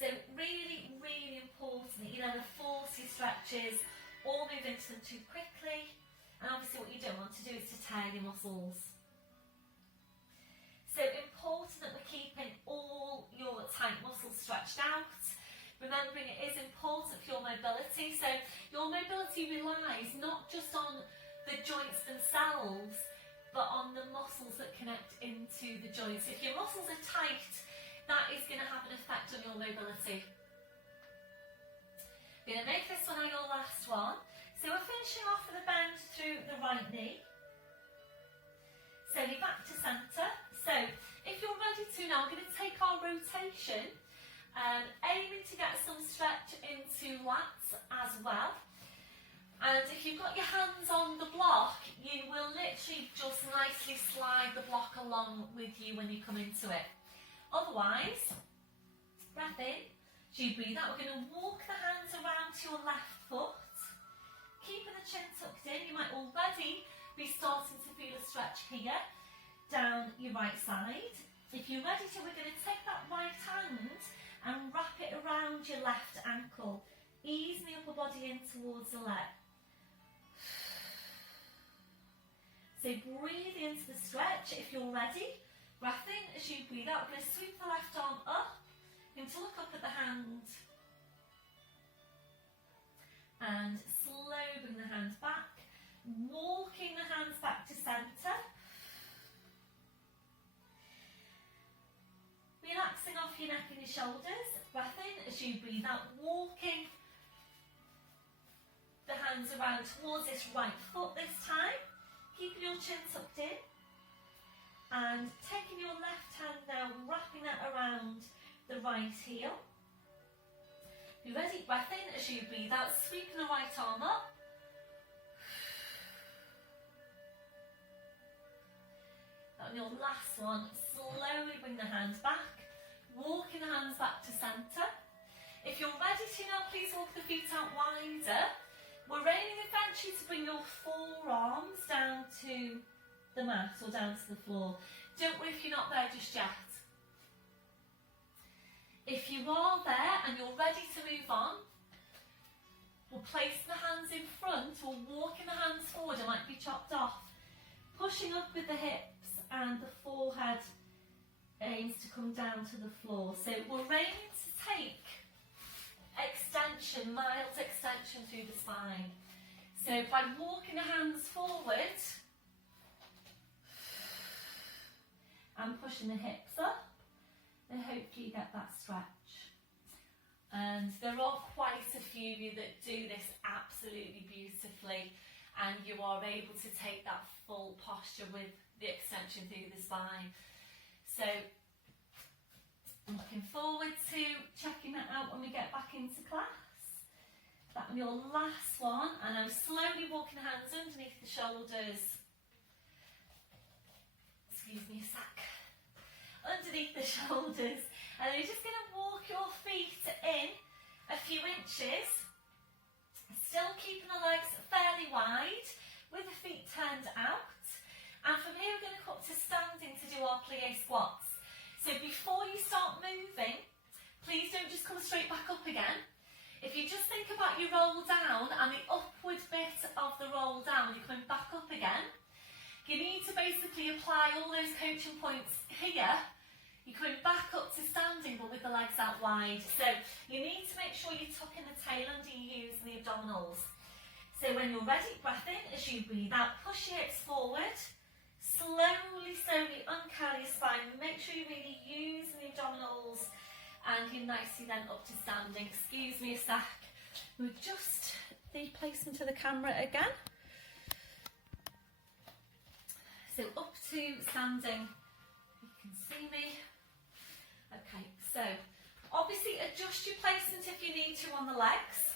So really, really important that you never force your stretches or move into them too quickly. And obviously what you don't want to do is to tear your muscles. So important that we're keeping all your tight muscles stretched out. Remembering it is important for your mobility. So your mobility relies not just on the joints themselves, but on the muscles that connect into the joints. If your muscles are tight, that is going to have an effect on your mobility. We're going to make this one your last one. So we're finishing off with a bend through the right knee. So you're back to centre. So if you're ready to now, we're going to take our rotation, aiming to get some stretch into lats as well. And if you've got your hands on the block, you will literally just nicely slide the block along with you when you come into it. Otherwise, breath in, as you breathe out, we're going to walk the hands around to your left foot, keeping the chin tucked in. You might already be starting to feel a stretch here, down your right side. If you're ready to, we're going to take that right hand and wrap it around your left ankle, easing the upper body in towards the leg. So breathe into the stretch if you're ready. Breath in, as you breathe out, we're going to sweep the left arm up, going to look up at the hand, and slow bring the hands back, walking the hands back to centre, relaxing off your neck and your shoulders. Breath in, as you breathe out, walking the hands around towards this right foot this time, keeping your chin tucked in. And taking your left hand now, wrapping that around the right heel. Be ready, breath in, as you breathe out, sweeping the right arm up. And your last one, slowly bring the hands back, walking the hands back to centre. If you're ready to now, please walk the feet out wider. We're aiming eventually to bring your forearms down to the mat or down to the floor. Don't worry if you're not there just yet. If you are there and you're ready to move on, we'll place the hands in front or walking the hands forward. It might be chopped off. Pushing up with the hips and the forehead aims to come down to the floor. So we're aiming to take extension, mild extension through the spine. So by walking the hands forward, and pushing the hips up, and hopefully you get that stretch. And there are quite a few of you that do this absolutely beautifully, and you are able to take that full posture with the extension through the spine. So I'm looking forward to checking that out when we get back into class. That was your last one, and I'm slowly walking the hands underneath the shoulders. Excuse me a sec. Underneath the shoulders, and then you're just going to walk your feet in a few inches, still keeping the legs fairly wide with the feet turned out. And from here we're going to come to standing to do our plie squats. So before you start moving, please don't just come straight back up again. If you just think about your roll down and the upward bit of the roll down, you're coming back up again. You need to basically apply all those coaching points here. You're coming back up to standing but with the legs out wide. So you need to make sure you tuck in the tail under your using the abdominals. So when you're ready, breath in. As you breathe out, push your hips forward. Slowly, slowly uncurl your spine. Make sure you're really using the abdominals, and you're nicely then up to standing. Excuse me a sec. We'll just the placement of the camera again. So up to standing. You can see me. Okay, so obviously adjust your placement if you need to on the legs.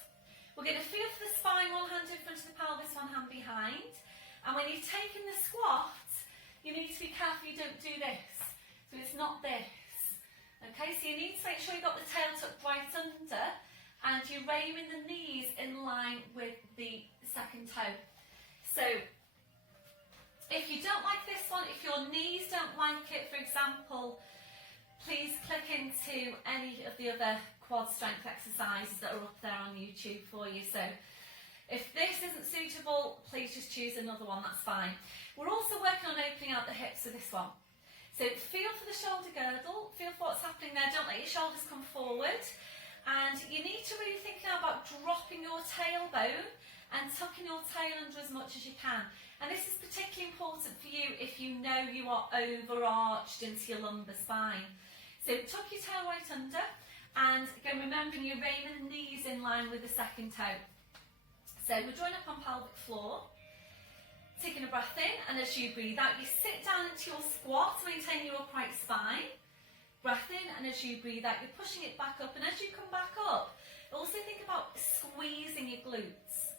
We're going to feel for the spine, one hand in front of the pelvis, one hand behind. And when you're taking the squat, you need to be careful you don't do this. So it's not this. Okay, so you need to make sure you've got the tail tucked right under and you're raising the knees in line with the second toe. So if you don't like this one, if your knees don't like it, for example, please click into any of the other quad strength exercises that are up there on YouTube for you. So if this isn't suitable, please just choose another one, that's fine. We're also working on opening out the hips with this one. So feel for the shoulder girdle, feel for what's happening there, don't let your shoulders come forward. And you need to really think now about dropping your tailbone and tucking your tail under as much as you can. And this is particularly important for you if you know you are overarched into your lumbar spine. So tuck your tail right under, and again remembering you're raising the knees in line with the second toe. So we're drawing up on pelvic floor, taking a breath in, and as you breathe out, you sit down into your squat, maintain your upright spine. Breath in, and as you breathe out, you're pushing it back up, and as you come back up, also think about squeezing your glutes.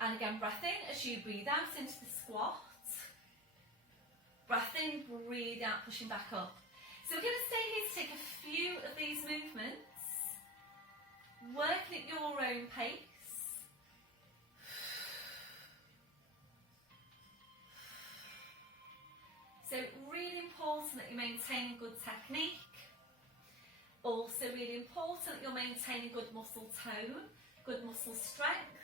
And again, breath in, as you breathe out into the squat. Breath in, breathe out, pushing back up. So we're going to stay here to take a few of these movements, working at your own pace. So really important that you're maintaining good technique. Also really important that you're maintaining good muscle tone, good muscle strength.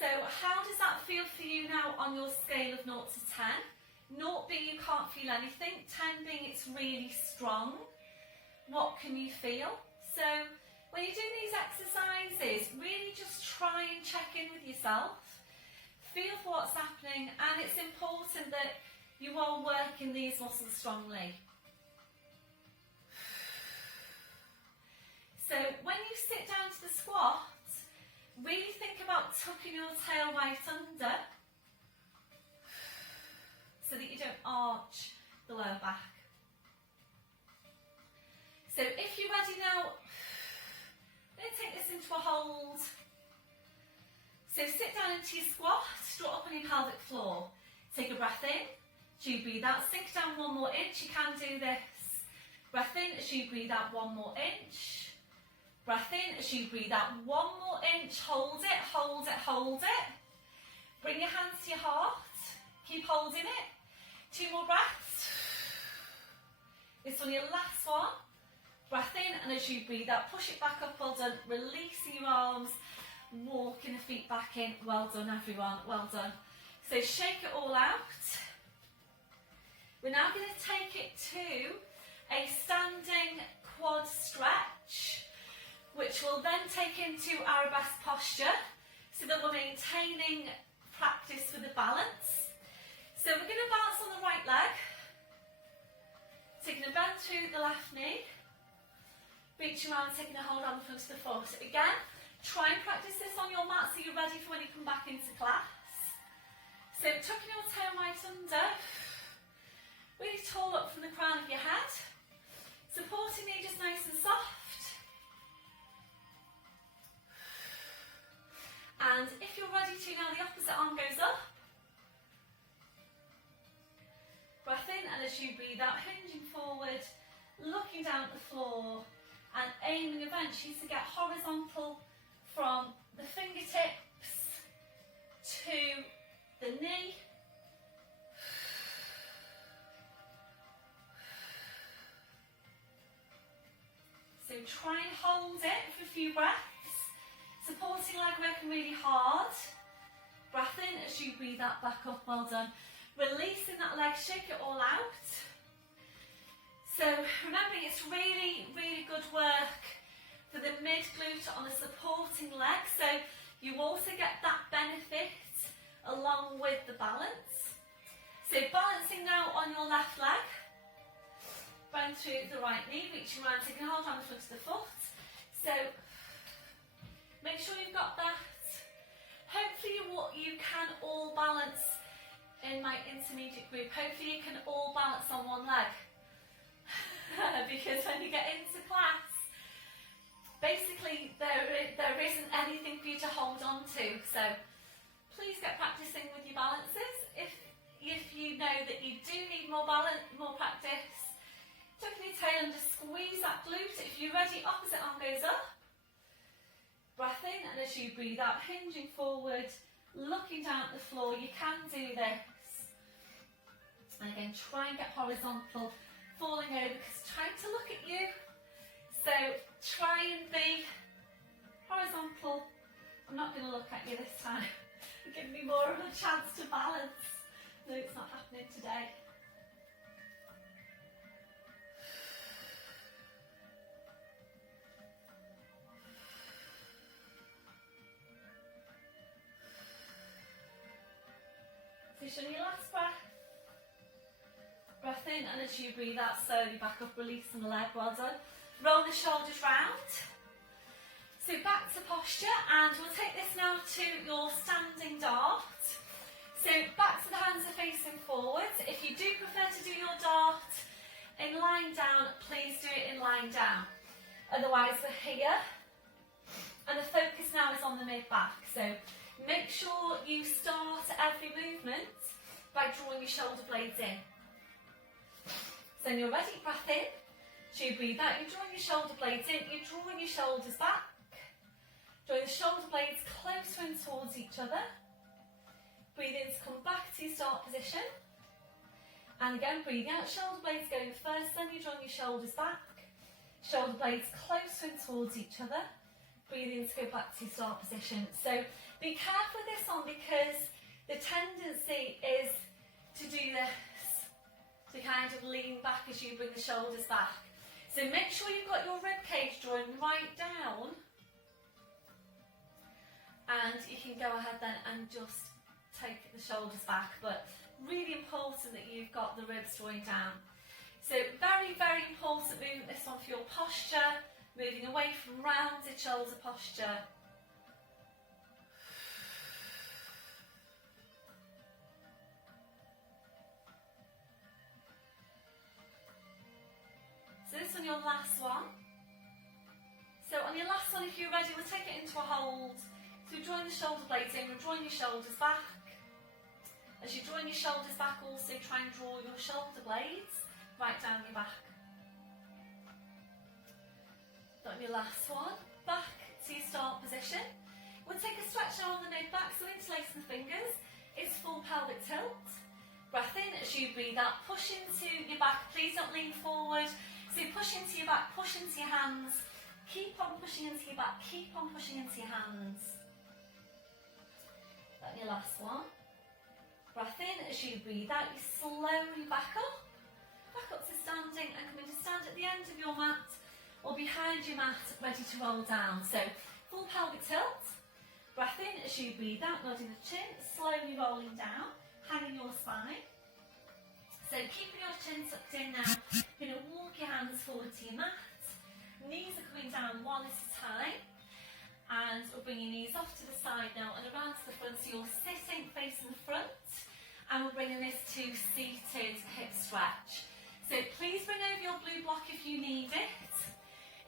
So how does that feel for you now on your scale of 0 to 10? 0 being you can't feel anything, 10 being it's really strong. What can you feel? So when you're doing these exercises, really just try and check in with yourself. Feel for what's happening, and it's important that you are working these muscles strongly. So when you sit down to the squat, really think about tucking your tail right under so that you don't arch the lower back. So if you're ready now, I'm going to take this into a hold. So sit down into your squat, strut up on your pelvic floor. Take a breath in, as you breathe out, sink down 1 more inch, you can do this. Breath in, as you breathe out 1 more inch. Breath in, as you breathe out 1 more inch, hold it, hold it, hold it. Bring your hands to your heart, keep holding it. 2 more breaths. This one, your last one. Breath in, and as you breathe out, push it back up, well done. Releasing your arms, walking the feet back in. Well done, everyone, well done. So shake it all out. We're now going to take it to a standing quad stretch, which will then take into arabesque posture, so that we're maintaining practice for the balance. So we're going to balance on the right leg, taking a bend through the left knee, reaching around, taking a hold on the front of the foot. Again, try and practice this on your mat so you're ready for when you come back into class. So tucking your tail right under, really tall up from the crown of your head, supporting knee just nice and soft. And if you're ready to, now the opposite arm goes up. Breath in, and as you breathe out, hinging forward, looking down at the floor, and aiming eventually to get horizontal from the fingertips to the knee. So try and hold it for a few breaths. Supporting leg working really hard. Breath in as you breathe that back up, well done. Releasing that leg, shake it all out. So remembering it's really, really good work for the mid glute on the supporting leg. So You also get that benefit along with the balance. So balancing now on your left leg, round through the right knee, reaching around, taking a hold around the front of the foot. So make sure you've got that. Hopefully you can all balance in my intermediate group. Hopefully you can all balance on one leg. Because when you get into class, basically there isn't anything for you to hold on to. So please get practicing with your balances. If you know that you do need more practice, tuck in your tail and just squeeze that glute. If you're ready, opposite arm goes up. Breath in, and as you breathe out, hinging forward, looking down at the floor. You can do this. And again, try and get horizontal, falling over, because trying to look at you. So try and be horizontal. I'm not going to look at you this time. Give me more of a chance to balance. No, it's not happening today. So your last breath. Breath in, and as you breathe out, slowly back up, releasing the leg, well done. Roll the shoulders round. So back to posture, and we'll take this now to your standing dart. So back to the hands are facing forwards. If you do prefer to do your dart in lying down, please do it in lying down. Otherwise we're here, and the focus now is on the mid-back. So make sure you start every movement by drawing your shoulder blades in. So when you're ready, breath in. So you breathe out, you're drawing your shoulder blades in, you're drawing your shoulders back. Drawing the shoulder blades closer in towards each other. Breathe in to come back to your start position. And again, breathing out, shoulder blades going first, then you're drawing your shoulders back. Shoulder blades closer in towards each other. Breathe in to go back to your start position. So be careful with this one, because the tendency is to do this, to kind of lean back as you bring the shoulders back. So make sure you've got your rib cage drawing right down, and you can go ahead then and just take the shoulders back, but really important that you've got the ribs drawing down. So very, very important movement, this one, for your posture, moving away from rounded shoulder posture. So this one, your last one. So on your last one, if you're ready, we'll take it into a hold. So we're drawing the shoulder blades in, we're drawing your shoulders back. As you're drawing your shoulders back, also try and draw your shoulder blades right down your back. On your last one, back to your start position. We'll take a stretch now on the mid-back, so interlacing the fingers. It's full pelvic tilt. Breath in as you breathe out, push into your back. Please don't lean forward. So push into your back, push into your hands. Keep on pushing into your back, keep on pushing into your hands. That's your last one. Breath in as you breathe out, you slowly back up to standing, and come into stand at the end of your mat or behind your mat, ready to roll down. So full pelvic tilt. Breath in as you breathe out, nodding the chin, slowly rolling down, hanging your spine. So keeping your chin tucked in now, you're going to walk your hands forward to your mat. Knees are coming down one at a time. And we'll bring your knees off to the side now and around to the front, so you're sitting facing the front. And we're bringing this to seated hip stretch. So please bring over your blue block if you need it.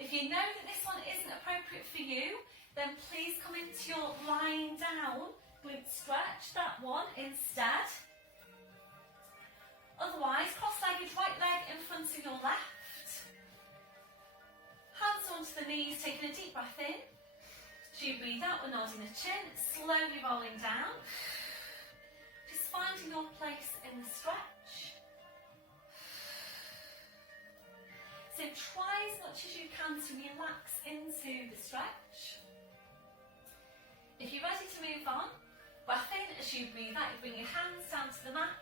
If you know that this one isn't appropriate for you, then please come into your lying down glute stretch, that one instead. Otherwise, cross-legged right leg in front of your left. Hands onto the knees, taking a deep breath in. As you breathe out, we're nodding the chin, slowly rolling down. Just finding your place in the stretch. So try as much as you can to relax into the stretch. If you're ready to move on, breath in as you breathe out, you bring your hands down to the mat,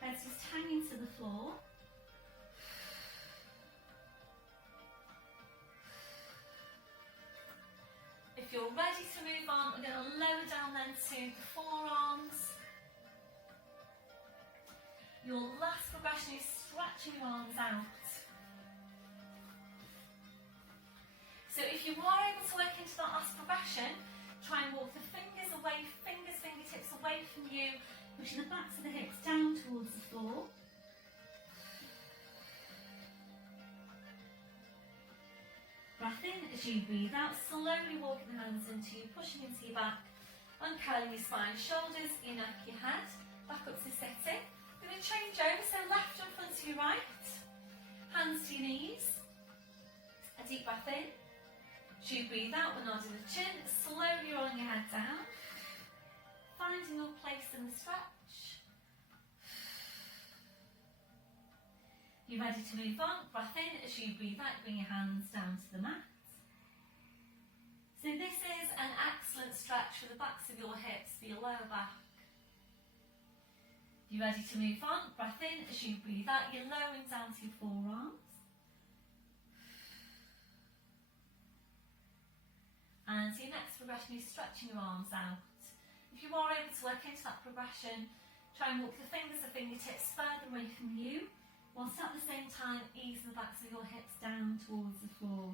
heads just hanging to the floor. If you're ready to move on, on, we're going to lower down then to the forearms. Your last progression is stretching your arms out. So if you are able to work into that last progression, try and walk the fingers away, fingertips away from you, pushing the backs of the hips down towards the floor. Breath in as you breathe out, slowly walking the hands into you, pushing into your back, uncurling your spine, shoulders, your neck, your head, back up to sitting. We're going to change over, so left in front of your right, hands to your knees, a deep breath in. As you breathe out, we're nodding the chin, slowly rolling your head down, finding your place in the stretch. You're ready to move on, breath in, as you breathe out, bring your hands down to the mat. So this is an excellent stretch for the backs of your hips, for your lower back. You're ready to move on, breath in, as you breathe out, you're lowering down to your forearms. And so your next progression is stretching your arms out. If you are able to work into that progression, try and walk the fingers and fingertips further away from you, whilst at the same time easing the backs of your hips down towards the floor.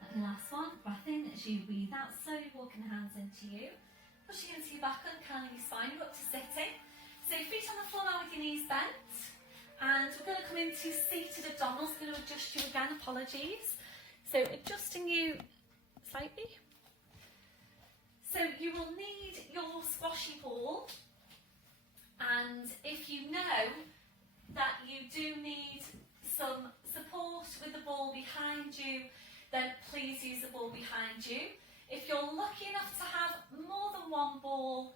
And the last one, breath in as you breathe out, slowly walking the hands into you, pushing into your back, uncurling your spine, you're up to sitting. So feet on the floor now with your knees bent, and we're going to come into seated abdominals. I'm going to adjust you again, apologies. So adjusting you slightly. So you will need your squashy ball, and if you know that you do need some support with the ball behind you, then please use the ball behind you. If you're lucky enough to have more than one ball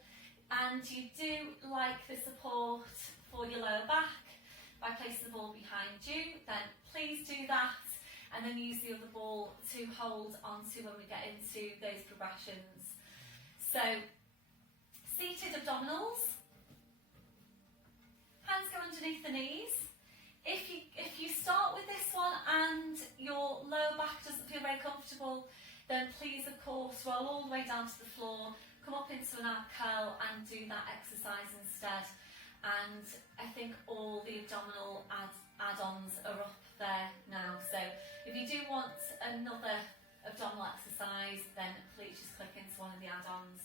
and you do like the support for your lower back by placing the ball behind you, then please do that, and then use the other ball to hold onto when we get into those progressions. So, seated abdominals, hands go underneath the knees. If you start with this one and your lower back doesn't feel very comfortable, then please of course roll all the way down to the floor, come up into an ab curl and do that exercise instead. And I think all the abdominal add-ons are up there now, so if you do want another abdominal exercise, then please just click into one of the add-ons.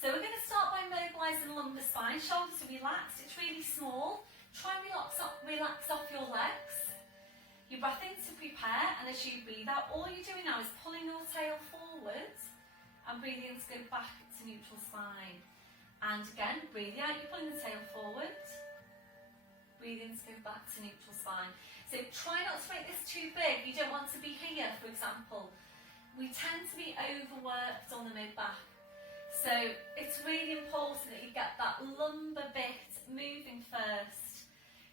So we're going to start by mobilising the lumbar spine, shoulders are relaxed, it's really small. Try and relax off your legs. You breath in to prepare, and as you breathe out, all you're doing now is pulling your tail forwards and breathing in to go back to neutral spine. And again, breathing out, you're pulling the tail forward, breathing to go back to neutral spine. So try not to make this too big. You don't want to be here, for example. We tend to be overworked on the mid-back. So it's really important that you get that lumbar bit moving first.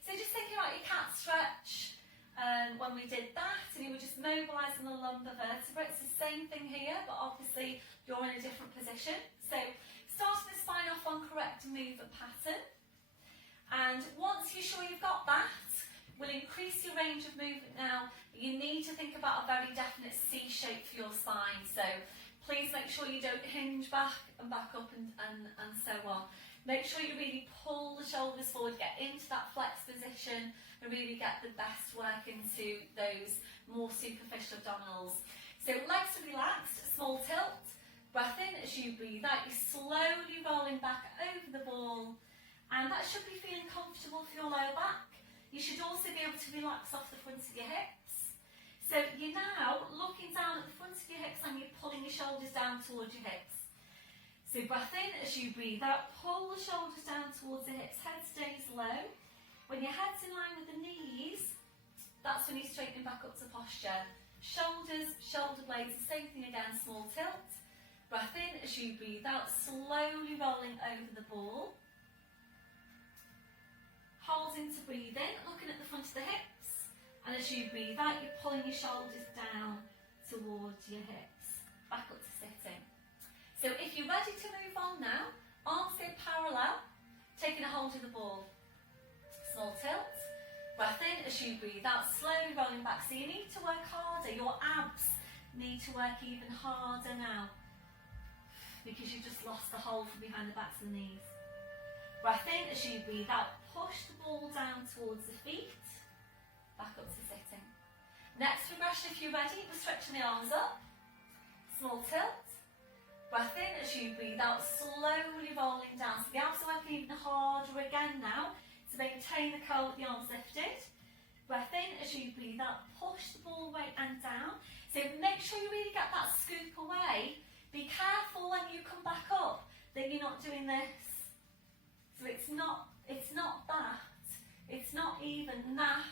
So just thinking about your cat stretch, when we did that, and you were just mobilising the lumbar vertebra. It's the same thing here, but obviously you're in a different position. So starting the spine off on correct movement pattern. And once you're sure you've got that, we'll increase your range of movement now. You need to think about a very definite C shape for your spine. So please make sure you don't hinge back and back up and so on. Make sure you really pull the shoulders forward, get into that flex position, and really get the best work into those more superficial abdominals. So legs are relaxed, small tilt, breath in as you breathe out, you're slowly rolling back over the ball, and that should be feeling comfortable for your lower back. You should also be able to relax off the front of your hips. So you're now looking down at the front of your hips and you're pulling your shoulders down towards your hips. So breath in as you breathe out, pull the shoulders down towards the hips, head stays low. When your head's in line with the knees, that's when you're straightening back up to posture. Shoulders, shoulder blades, the same thing again, small tilt. Breath in as you breathe out, slowly rolling over the ball. Hold into breathe in, looking at the front of the hips. And as you breathe out, you're pulling your shoulders down towards your hips. Back up to sitting. So if you're ready to move on now, arms go parallel, taking a hold of the ball. Small tilt, Breath in as you breathe out, slowly rolling back. So you need to work harder. Your abs need to work even harder now because you just lost the hold from behind the backs of the knees. Breath in as you breathe out, push the ball down towards the feet, back up to sitting. Next progression, if you're ready, we're stretching the arms up, small tilt. Breath in as you breathe out, slowly rolling down. So the abs are working even harder again now to maintain the curl with the arms lifted. Breath in as you breathe out, push the ball away and down. So make sure you really get that scoop away. Be careful when you come back up that you're not doing this. So it's not that. It's not even that.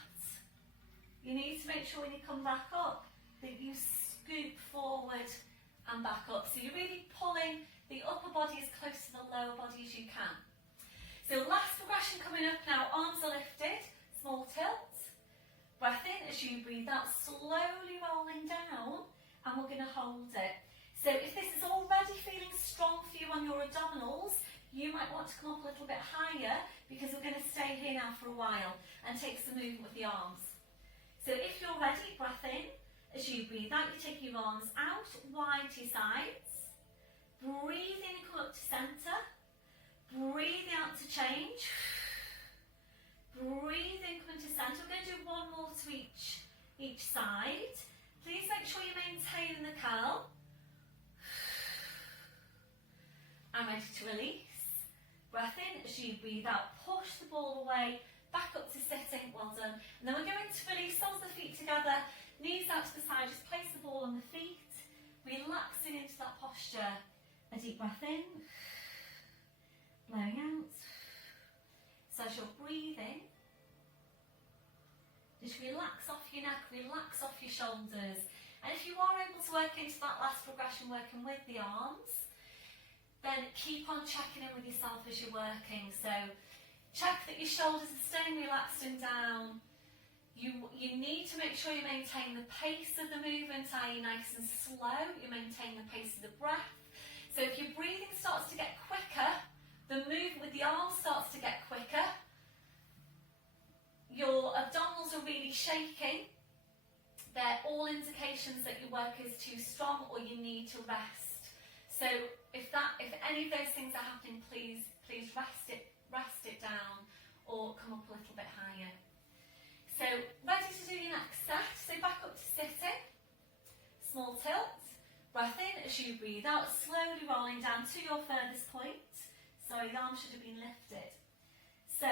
You need to make sure when you come back up that you scoop forward and back up. So you're really pulling the upper body as close to the lower body as you can. So last progression coming up now, arms are lifted, small tilt. Breath in as you breathe out, slowly rolling down, and we're going to hold it. So if this is already feeling strong for you on your abdominals, you might want to come up a little bit higher because we're going to stay here now for a while and take some movement with the arms. So if you're ready, breath in. As you breathe out, you take your arms out, wide to your sides. Breathe in and come up to centre. Breathe out to change. Breathe in, come into centre. We're going to do one more to each side. Please make sure you maintain the curl. And ready to release. Breath in as you breathe out. Push the ball away, back up to sitting. Well done. And then we're going to release, soles of the feet together. Knees out to the side, just place the ball on the feet, relaxing into that posture. A deep breath in, blowing out. So as you're breathing, just relax off your neck, relax off your shoulders. And if you are able to work into that last progression, working with the arms, then keep on checking in with yourself as you're working. So check that your shoulders are staying relaxed and down. You need to make sure you maintain the pace of the movement, i.e. nice and slow. You maintain the pace of the breath. So if your breathing starts to get quicker, the movement with the arms starts to get quicker. Your abdominals are really shaking. They're all indications that your work is too strong or you need to rest. So if any of those things are happening, please rest it down or come up a little bit higher. So ready to do your next set. So back up to sitting, small tilt. Breath in as you breathe out, slowly rolling down to your furthest point. Sorry, the arm should have been lifted. So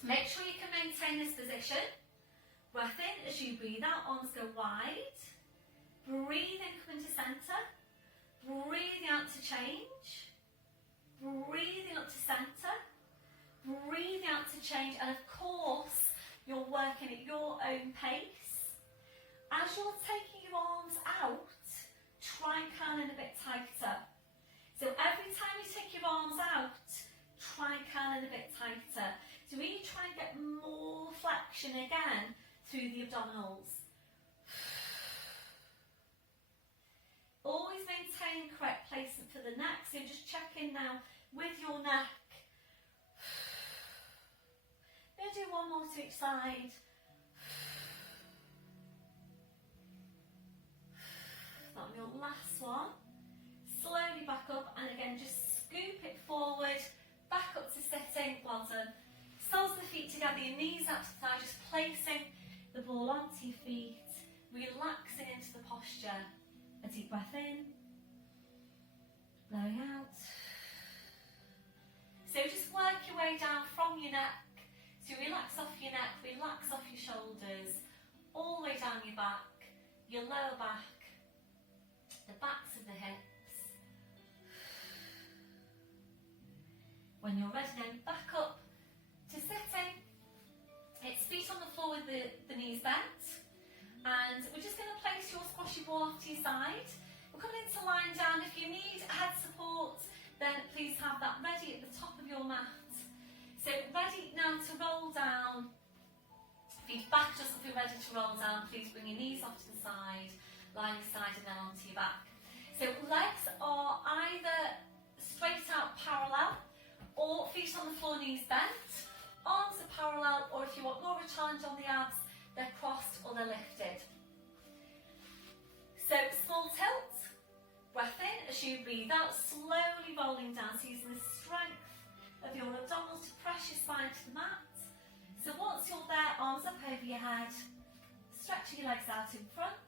make sure you can maintain this position. Breath in as you breathe out, arms go wide. Breathe in, come into centre. Breathing out to change. Breathing up to centre. Breathing out to change. And of course, you're working at your own pace. As you're taking your arms out, try and curl in a bit tighter. So every time you take your arms out, try and curl in a bit tighter. So really try and get more flexion again through the abdominals. Always maintain correct placement for the neck. So just check in now with your neck. We're going to do one more to each side. On your last one, slowly back up and again just scoop it forward, back up to sitting. Well done. Soles of the feet together, your knees out to the thigh, just placing the ball onto your feet, relaxing into the posture. A deep breath in, blowing out. So just work your way down from your neck. So relax off your neck, relax off your shoulders, all the way down your back, your lower back, the backs of the hips. When you're ready then, back up to sitting. It's feet on the floor with the knees bent. And we're just going to place your squashy ball off to your side. We're coming into lying down. If you need head support, then please have that ready at the top of your mat. So ready now to roll down. Feet back just if you're ready to roll down. Please bring your knees off to the side, lying aside and then onto your back. So legs are either straight out parallel or feet on the floor, knees bent, Arms are parallel, or if you want more of a challenge on the abs, they're crossed or they're lifted. So small tilt, breath in as you breathe out, slowly rolling down, so using the strength of your abdominals to press your spine to the mat. So once you're there, arms up over your head, stretching your legs out in front.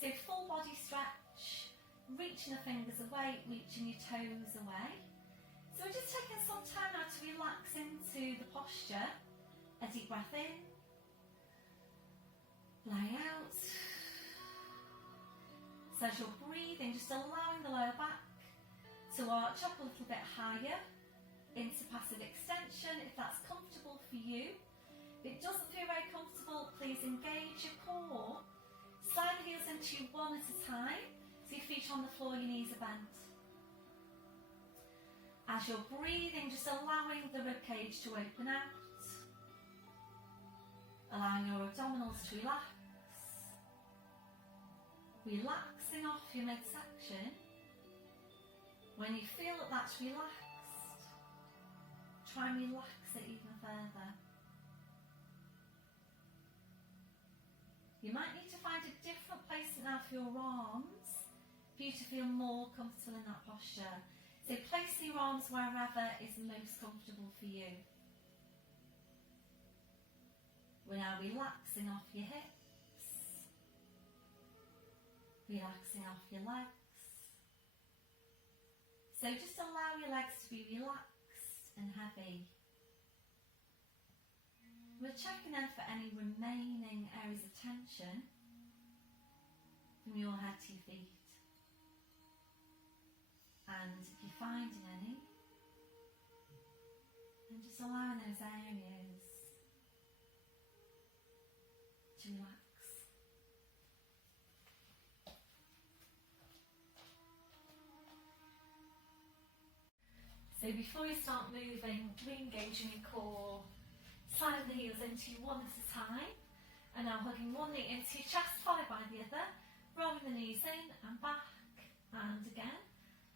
So full body stretch, reaching the fingers away, reaching your toes away. So we're just taking some time now to relax into the posture. A deep breath in, lie out. So as you're breathing, just allowing the lower back to arch up a little bit higher into passive extension if that's comfortable for you. If it doesn't feel very comfortable, please engage your core. Slide the heels into you one at a time, so your feet are on the floor, your knees are bent. As you're breathing, just allowing the ribcage to open out, allowing your abdominals to relax, relaxing off your midsection. When you feel that that's relaxed, try and relax it even further. You might need to find a different placement now for your arms for you to feel more comfortable in that posture. So place your arms wherever is most comfortable for you. We're now relaxing off your hips, relaxing off your legs. So just allow your legs to be relaxed and heavy. We're checking then for any remaining areas of tension from your head to your feet. And if you're finding any, then just allowing those areas to relax. So before you start moving, re-engaging your core, sliding the heels into you one at a time, and now hugging one knee into your chest, followed by the other, rolling the knees in and back, and again,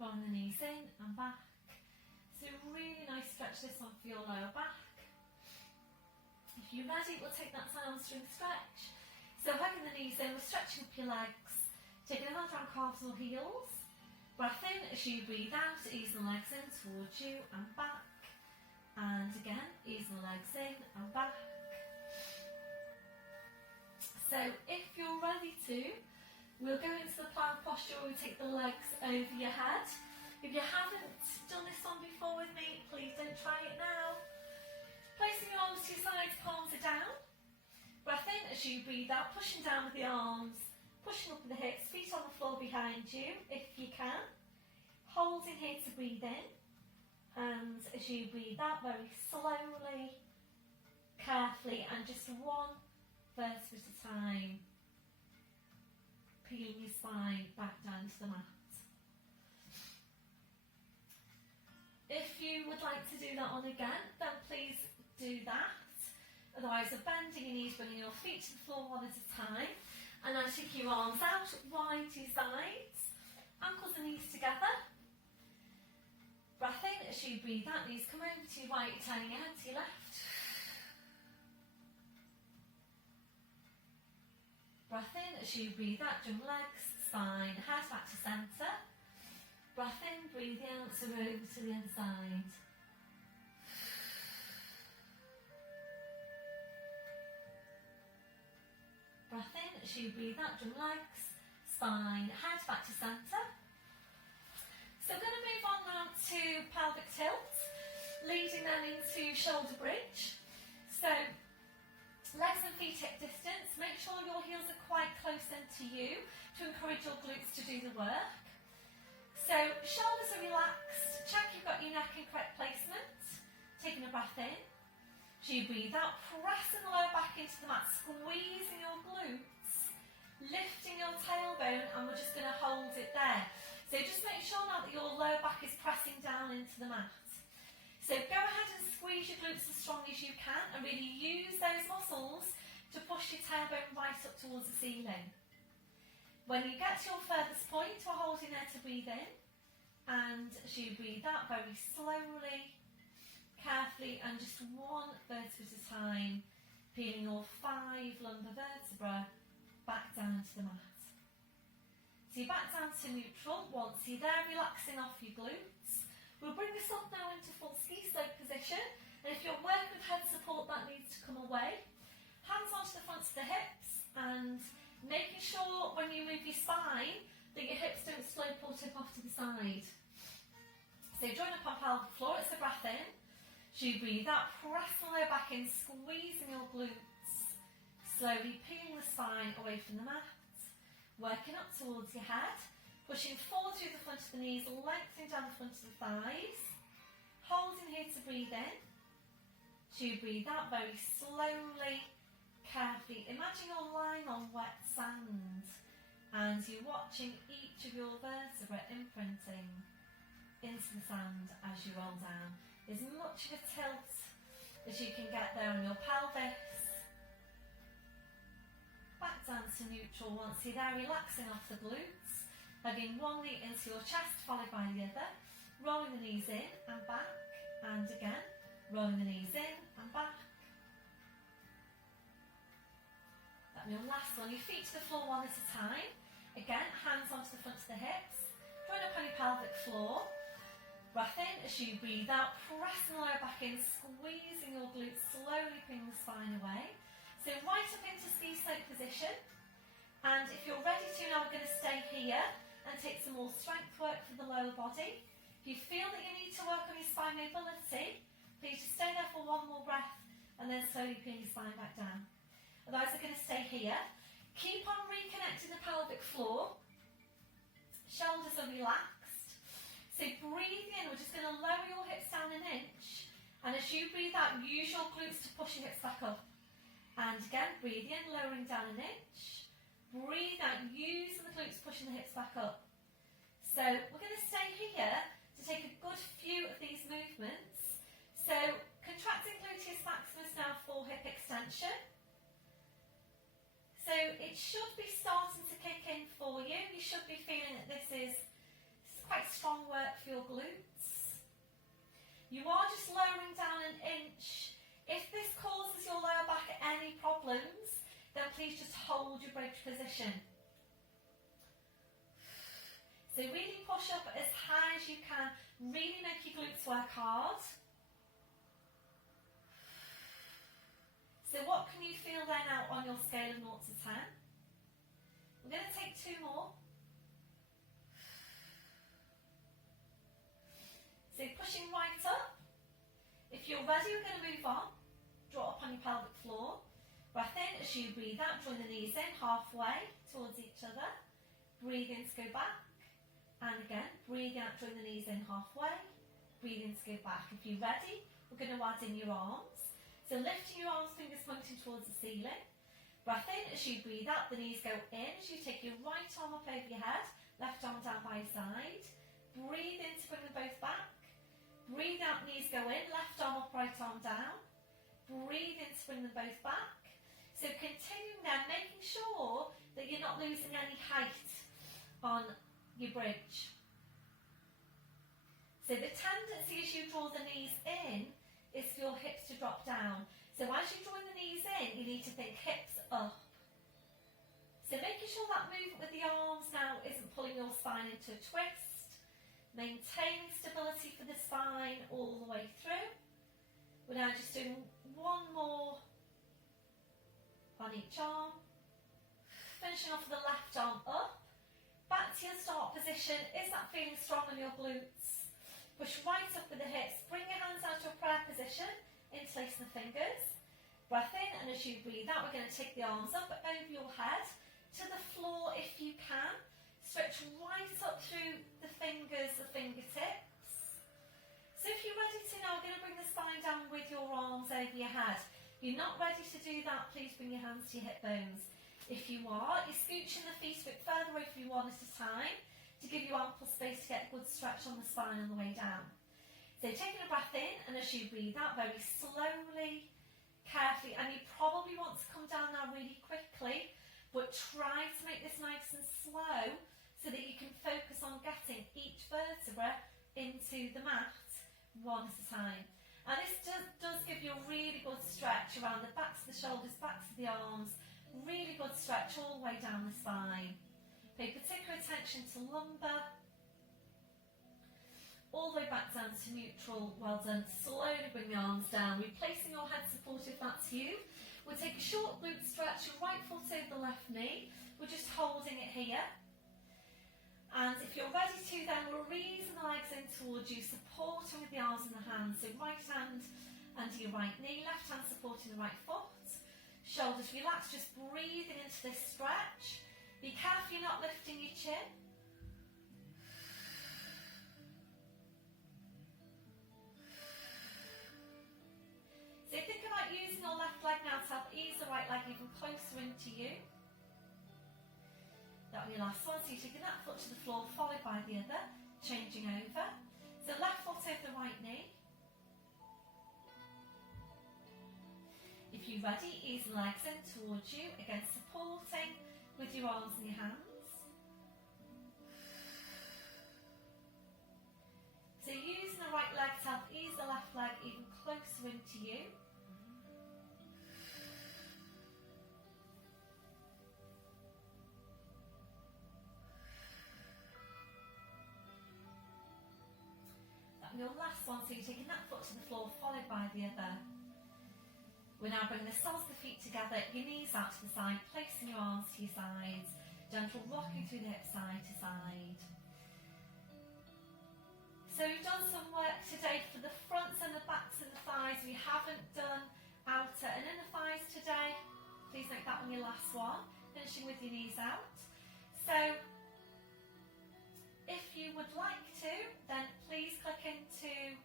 rolling the knees in and back. So really nice stretch this one for your lower back. If you're ready, we'll take that hamstring stretch. So hugging the knees in, we're stretching up your legs, taking a hand around calves or heels. Breath in as you breathe out, easing the legs in towards you and back. And again, easing the legs in and back. So if you're ready to, we'll go into the plank posture where we take the legs over your head. If you haven't done this one before with me, please don't try it now. Placing your arms to your sides, palms are down. Breath in as you breathe out, pushing down with the arms, pushing up with the hips, feet on the floor behind you if you can. Holding here to breathe in. And as you breathe out, very slowly, carefully, and just one vertebra at a time, peeling your spine back down to the mat. If you would like to do that one again, then please do that. Otherwise, you're bending your knees, bringing your feet to the floor one at a time, and now take your arms out wide to your sides, ankles and knees together. Breath in as you breathe out, knees come over to your right, you're turning your head to your left. Breath in as you breathe out, jump legs, spine, head back to centre. Breath in, breathe out, so over to the other side. Breath in as you breathe out, jump legs, spine, head back to centre. So I'm going to move on now to pelvic tilt, leading then into shoulder bridge. So legs and feet hip distance, make sure your heels are quite close into you to encourage your glutes to do the work. So shoulders are relaxed, check you've got your neck in correct placement, taking a breath in. As you breathe out, pressing the lower back into the mat, squeezing your glutes, lifting your tailbone, and we're just going to hold it there. So just make sure now that your lower back is pressing down into the mat. So go ahead and squeeze your glutes as strong as you can and really use those muscles to push your tailbone right up towards the ceiling. When you get to your furthest point, we're holding there to breathe in, and as you breathe out very slowly, carefully and just one vertebra at a time, peeling all 5 lumbar vertebrae back down to the mat. So you're back down to neutral. Once you're there, relaxing off your glutes. We'll bring this up now into full ski slope position. And if you're working with head support, that needs to come away. Hands onto the front of the hips and making sure when you move your spine that your hips don't slope or tip off to the side. So join up on pelvic floor, it's a breath in. So you breathe out, press the lower back in, squeezing your glutes. Slowly peeling the spine away from the mat. Working up towards your head, pushing forward through the front of the knees, lengthening down the front of the thighs. Holding here to breathe in. To breathe out very slowly, carefully. Imagine you're lying on wet sand and you're watching each of your vertebrae imprinting into the sand as you roll down. As much of a tilt as you can get there on your pelvis. Back down to neutral once you're there, relaxing off the glutes. Hugging one knee into your chest, followed by the other. Rolling the knees in and back, and again. Rolling the knees in and back. That'll be your last one. Your feet to the floor one at a time. Again, hands onto the front of the hips. Join up on your pelvic floor. Breath in as you breathe out, pressing the lower back in, squeezing your glutes, slowly pulling the spine away. So right up into ski slope position, and if you're ready to now, we're going to stay here and take some more strength work for the lower body. If you feel that you need to work on your spine mobility, please just stay there for one more breath and then slowly pin your spine back down. Otherwise, we're going to stay here. Keep on reconnecting the pelvic floor. Shoulders are relaxed. So breathe in, we're just going to lower your hips down an inch, and as you breathe out, use your glutes to push your hips back up. And again, breathe in, lowering down an inch. Breathe out, using the glutes, pushing the hips back up. So we're going to stay here to take a good few of these movements. So contracting gluteus maximus now for hip extension. So it should be starting to kick in for you. You should be feeling that this is quite strong work for your glutes. You are just lowering down an inch. If this causes your lower back any problems, then please just hold your bridge position. So really push up as high as you can. Really make your glutes work hard. So what can you feel then out on your scale of 0 to 10? We're going to take 2 more. So pushing right up. If you're ready, we're going to move on. Draw up on your pelvic floor. Breath in as you breathe out. Join the knees in halfway towards each other. Breathe in to go back. And again, breathe out, join the knees in halfway. Breathe in to go back. If you're ready, we're going to add in your arms. So lifting your arms, fingers pointing towards the ceiling. Breath in as you breathe out. The knees go in as you take your right arm up over your head. Left arm down by your side. Breathe in to bring them both back. Breathe out, knees go in, left arm up, right arm down. Breathe in to bring them both back. So continuing there, making sure that you're not losing any height on your bridge. So the tendency as you draw the knees in is for your hips to drop down. So as you draw the knees in, you need to think hips up. So making sure that movement with the arms now isn't pulling your spine into a twist. Maintaining stability for the spine all the way through. We're now just doing one more on each arm. Finishing off with the left arm up. Back to your start position. Is that feeling strong in your glutes? Push right up with the hips. Bring your hands out to a prayer position. Interlacing the fingers. Breath in, and as you breathe out, we're going to take the arms up over your head to the floor if you can. Stretch right up through the fingers, the fingertips. So if you're ready to now, we're going to bring the spine down with your arms over your head. If you're not ready to do that, please bring your hands to your hip bones. If you are, you're scooching the feet a bit further away from you one at a time to give you ample space to get a good stretch on the spine on the way down. So taking a breath in, and as you breathe out very slowly, carefully, and you probably want to come down now really quickly, but try to make this nice and slow so that you can focus on getting each vertebra into the mat one at a time. And this give you a really good stretch around the backs of the shoulders, backs of the arms. Really good stretch all the way down the spine. Pay particular attention to lumbar. All the way back down to neutral. Well done. Slowly bring the arms down. Replacing your head support if that's you. We'll take a short glute stretch. Your right foot over the left knee. We're just holding it here. And if you're ready to, then we'll raise the legs in towards you, supporting with the arms and the hands. So right hand under your right knee, left hand supporting the right foot. Shoulders relaxed, just breathing into this stretch. Be careful you're not lifting your chin. So think about using your left leg now to help ease the right leg even closer into you. That'll be your last one. So you're taking that foot to the floor, followed by the other, changing over. So left foot over the right knee. If you're ready, ease the legs in towards you, again supporting with your arms and your hands. So using the right leg to help ease the left leg even closer into you. And your last one, so you're taking that foot to the floor, followed by the other. We're now bringing the soles of the feet together, your knees out to the side, placing your arms to your sides, gentle rocking through the hips side to side. So we've done some work today for the fronts and the backs and the thighs. We haven't done outer and inner thighs today. Please make that one your last one, finishing with your knees out. So if you would like to, then please click into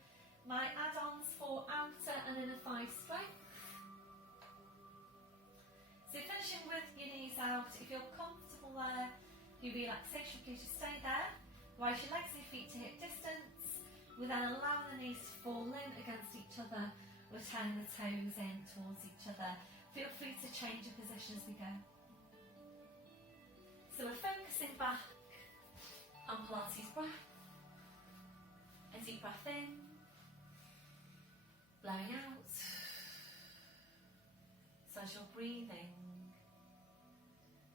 my add-ons for outer and inner thigh strength. So finishing with your knees out, if you're comfortable there, your relaxation, please just stay there. Rise your legs and your feet to hip distance. We then allow the knees to fall in against each other. We're turning the toes in towards each other. Feel free to change your position as we go. So we're focusing back on Pilates breath. A deep breath in, blowing out. So as you're breathing,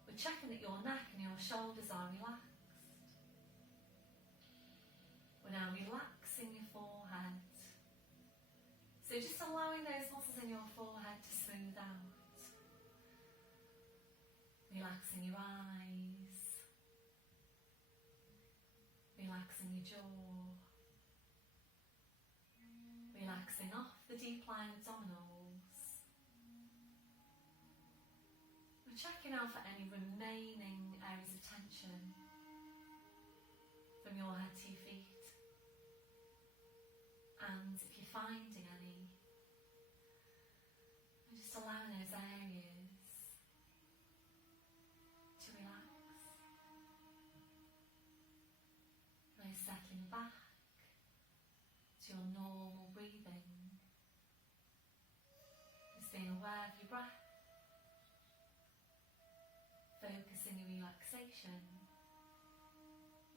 we're checking that your neck and your shoulders are relaxed. We're now relaxing your forehead. So just allowing those muscles in your forehead to smooth out. Relaxing your eyes. Relaxing your jaw. Relaxing off the deep lying abdominals. We're checking out for any remaining areas of tension from your head to your feet. And if you're finding any, we're just allowing those areas to relax. Now settling back to your normal breathing. Just being aware of your breath. Focusing your relaxation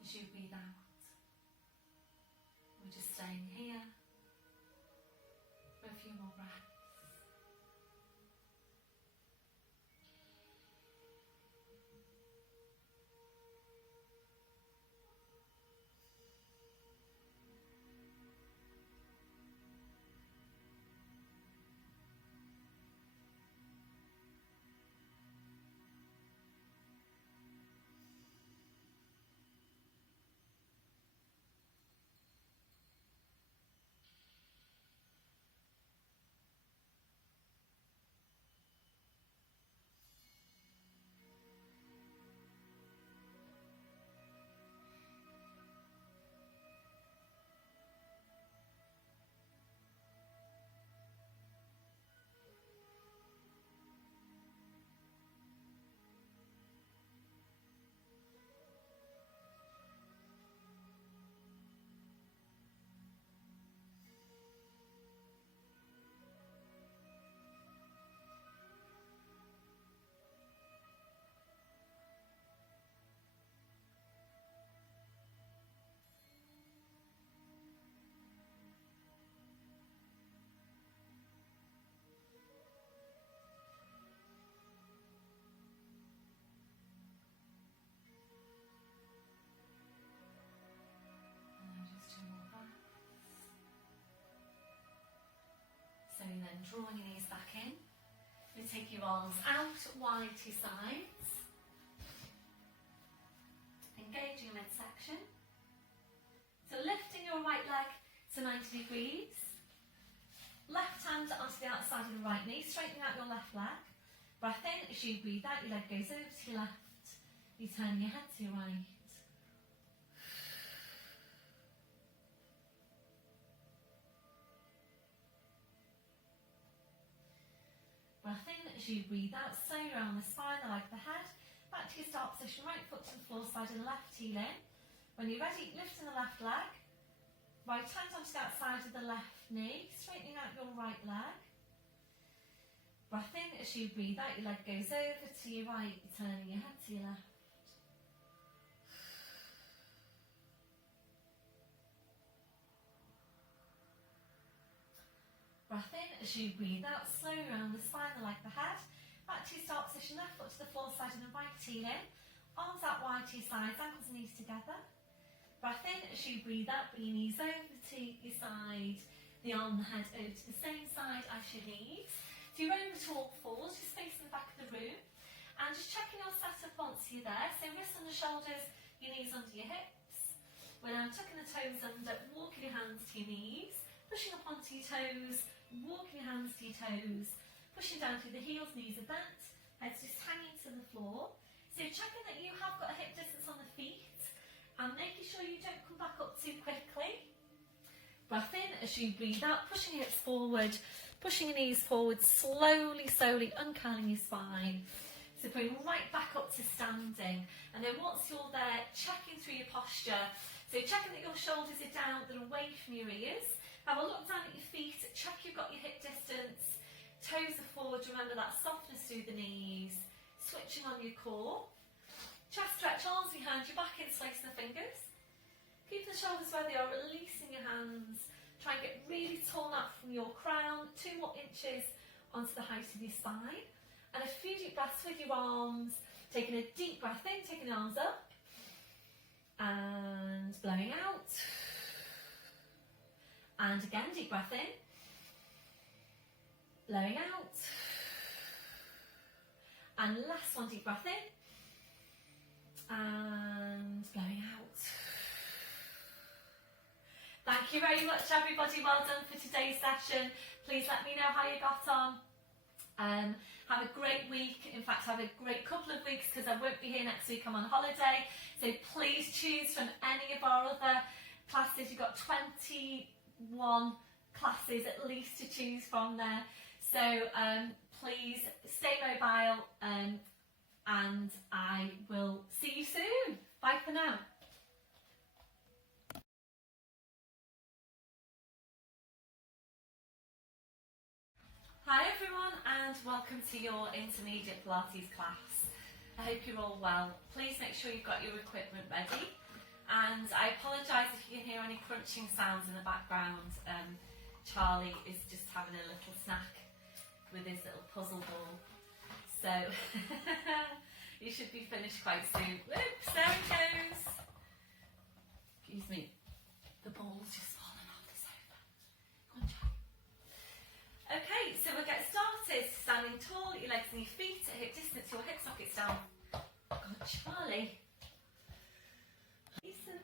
as you breathe out. We're just staying here for a few more breaths. Again, drawing your knees back in. You take your arms out wide to your sides. Engaging midsection. So lifting your right leg to 90 degrees. Left hand onto the outside of the right knee, straightening out your left leg. Breath in, as you breathe out, your leg goes over to your left. You turn your head to your right. Breath in, as you breathe out, slowly around the spine, the leg, the head. Back to your start position, right foot to the floor side and left heel in. When you're ready, lifting the left leg. Right hand onto the outside of the left knee, straightening out your right leg. Breath in, as you breathe out, your leg goes over to your right, turning your head to your left. Breath in, as you breathe out, slowly around the spine, the leg, the head. Back to your start position, left foot to the floor side and the right heel in. Arms out wide to your sides, ankles and knees together. Breath in, as you breathe out, bring your knees over to your side, the arm and the head over to the same side as your knees. So you're over to all fours, just facing the back of the room. And just checking your setup once you're there. So wrists on the shoulders, your knees under your hips. We're now tucking the toes under, walking your hands to your knees, pushing up onto your toes, walking your hands to your toes, pushing down through the heels, knees are bent, heads just hanging to the floor. So checking that you have got a hip distance on the feet and making sure you don't come back up too quickly. Breath in as you breathe out, pushing your hips forward, pushing your knees forward, slowly, uncurling your spine. So bring right back up to standing. And then once you're there, checking through your posture. So checking that your shoulders are down, they're away from your ears. Have a look down at your feet, check you've got your hip distance. Toes are forward, remember that softness through the knees. Switching on your core. Chest stretch, arms behind your back, interlacing the fingers. Keep the shoulders where they are, releasing your hands. Try and get really torn up from your crown, 2 more inches onto the height of your spine. And a few deep breaths with your arms. Taking a deep breath in, taking the arms up. And blowing out. And again, deep breath in. Blowing out. And last one, deep breath in. And blowing out. Thank you very much, everybody. Well done for today's session. Please let me know how you got on. Have a great week. In fact, have a great couple of weeks because I won't be here next week. I'm on holiday. So please choose from any of our other classes. You've got 21 classes at least to choose from there. So please stay mobile and I will see you soon. Bye for now. Hi everyone and welcome to your intermediate Pilates class. I hope you're all well. Please make sure you've got your equipment ready. And I apologise if you can hear any crunching sounds in the background. Charlie is just having a little snack with his little puzzle ball. So you should be finished quite soon. Oops, there it goes. Excuse me. The ball's just fallen off the sofa. Come on, Charlie. Okay, so we'll get started. Standing tall, your legs and your feet at hip distance, your hip sockets down. Good, Charlie. Listen,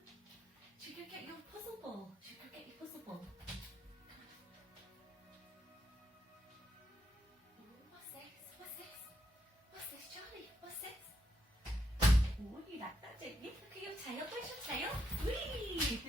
should we go get your puzzle ball? Should we go get your puzzle ball? What's this? What's this? What's this, Charlie? What's this? Oh, you like that, don't you? Look at your tail. Where's your tail? Whee!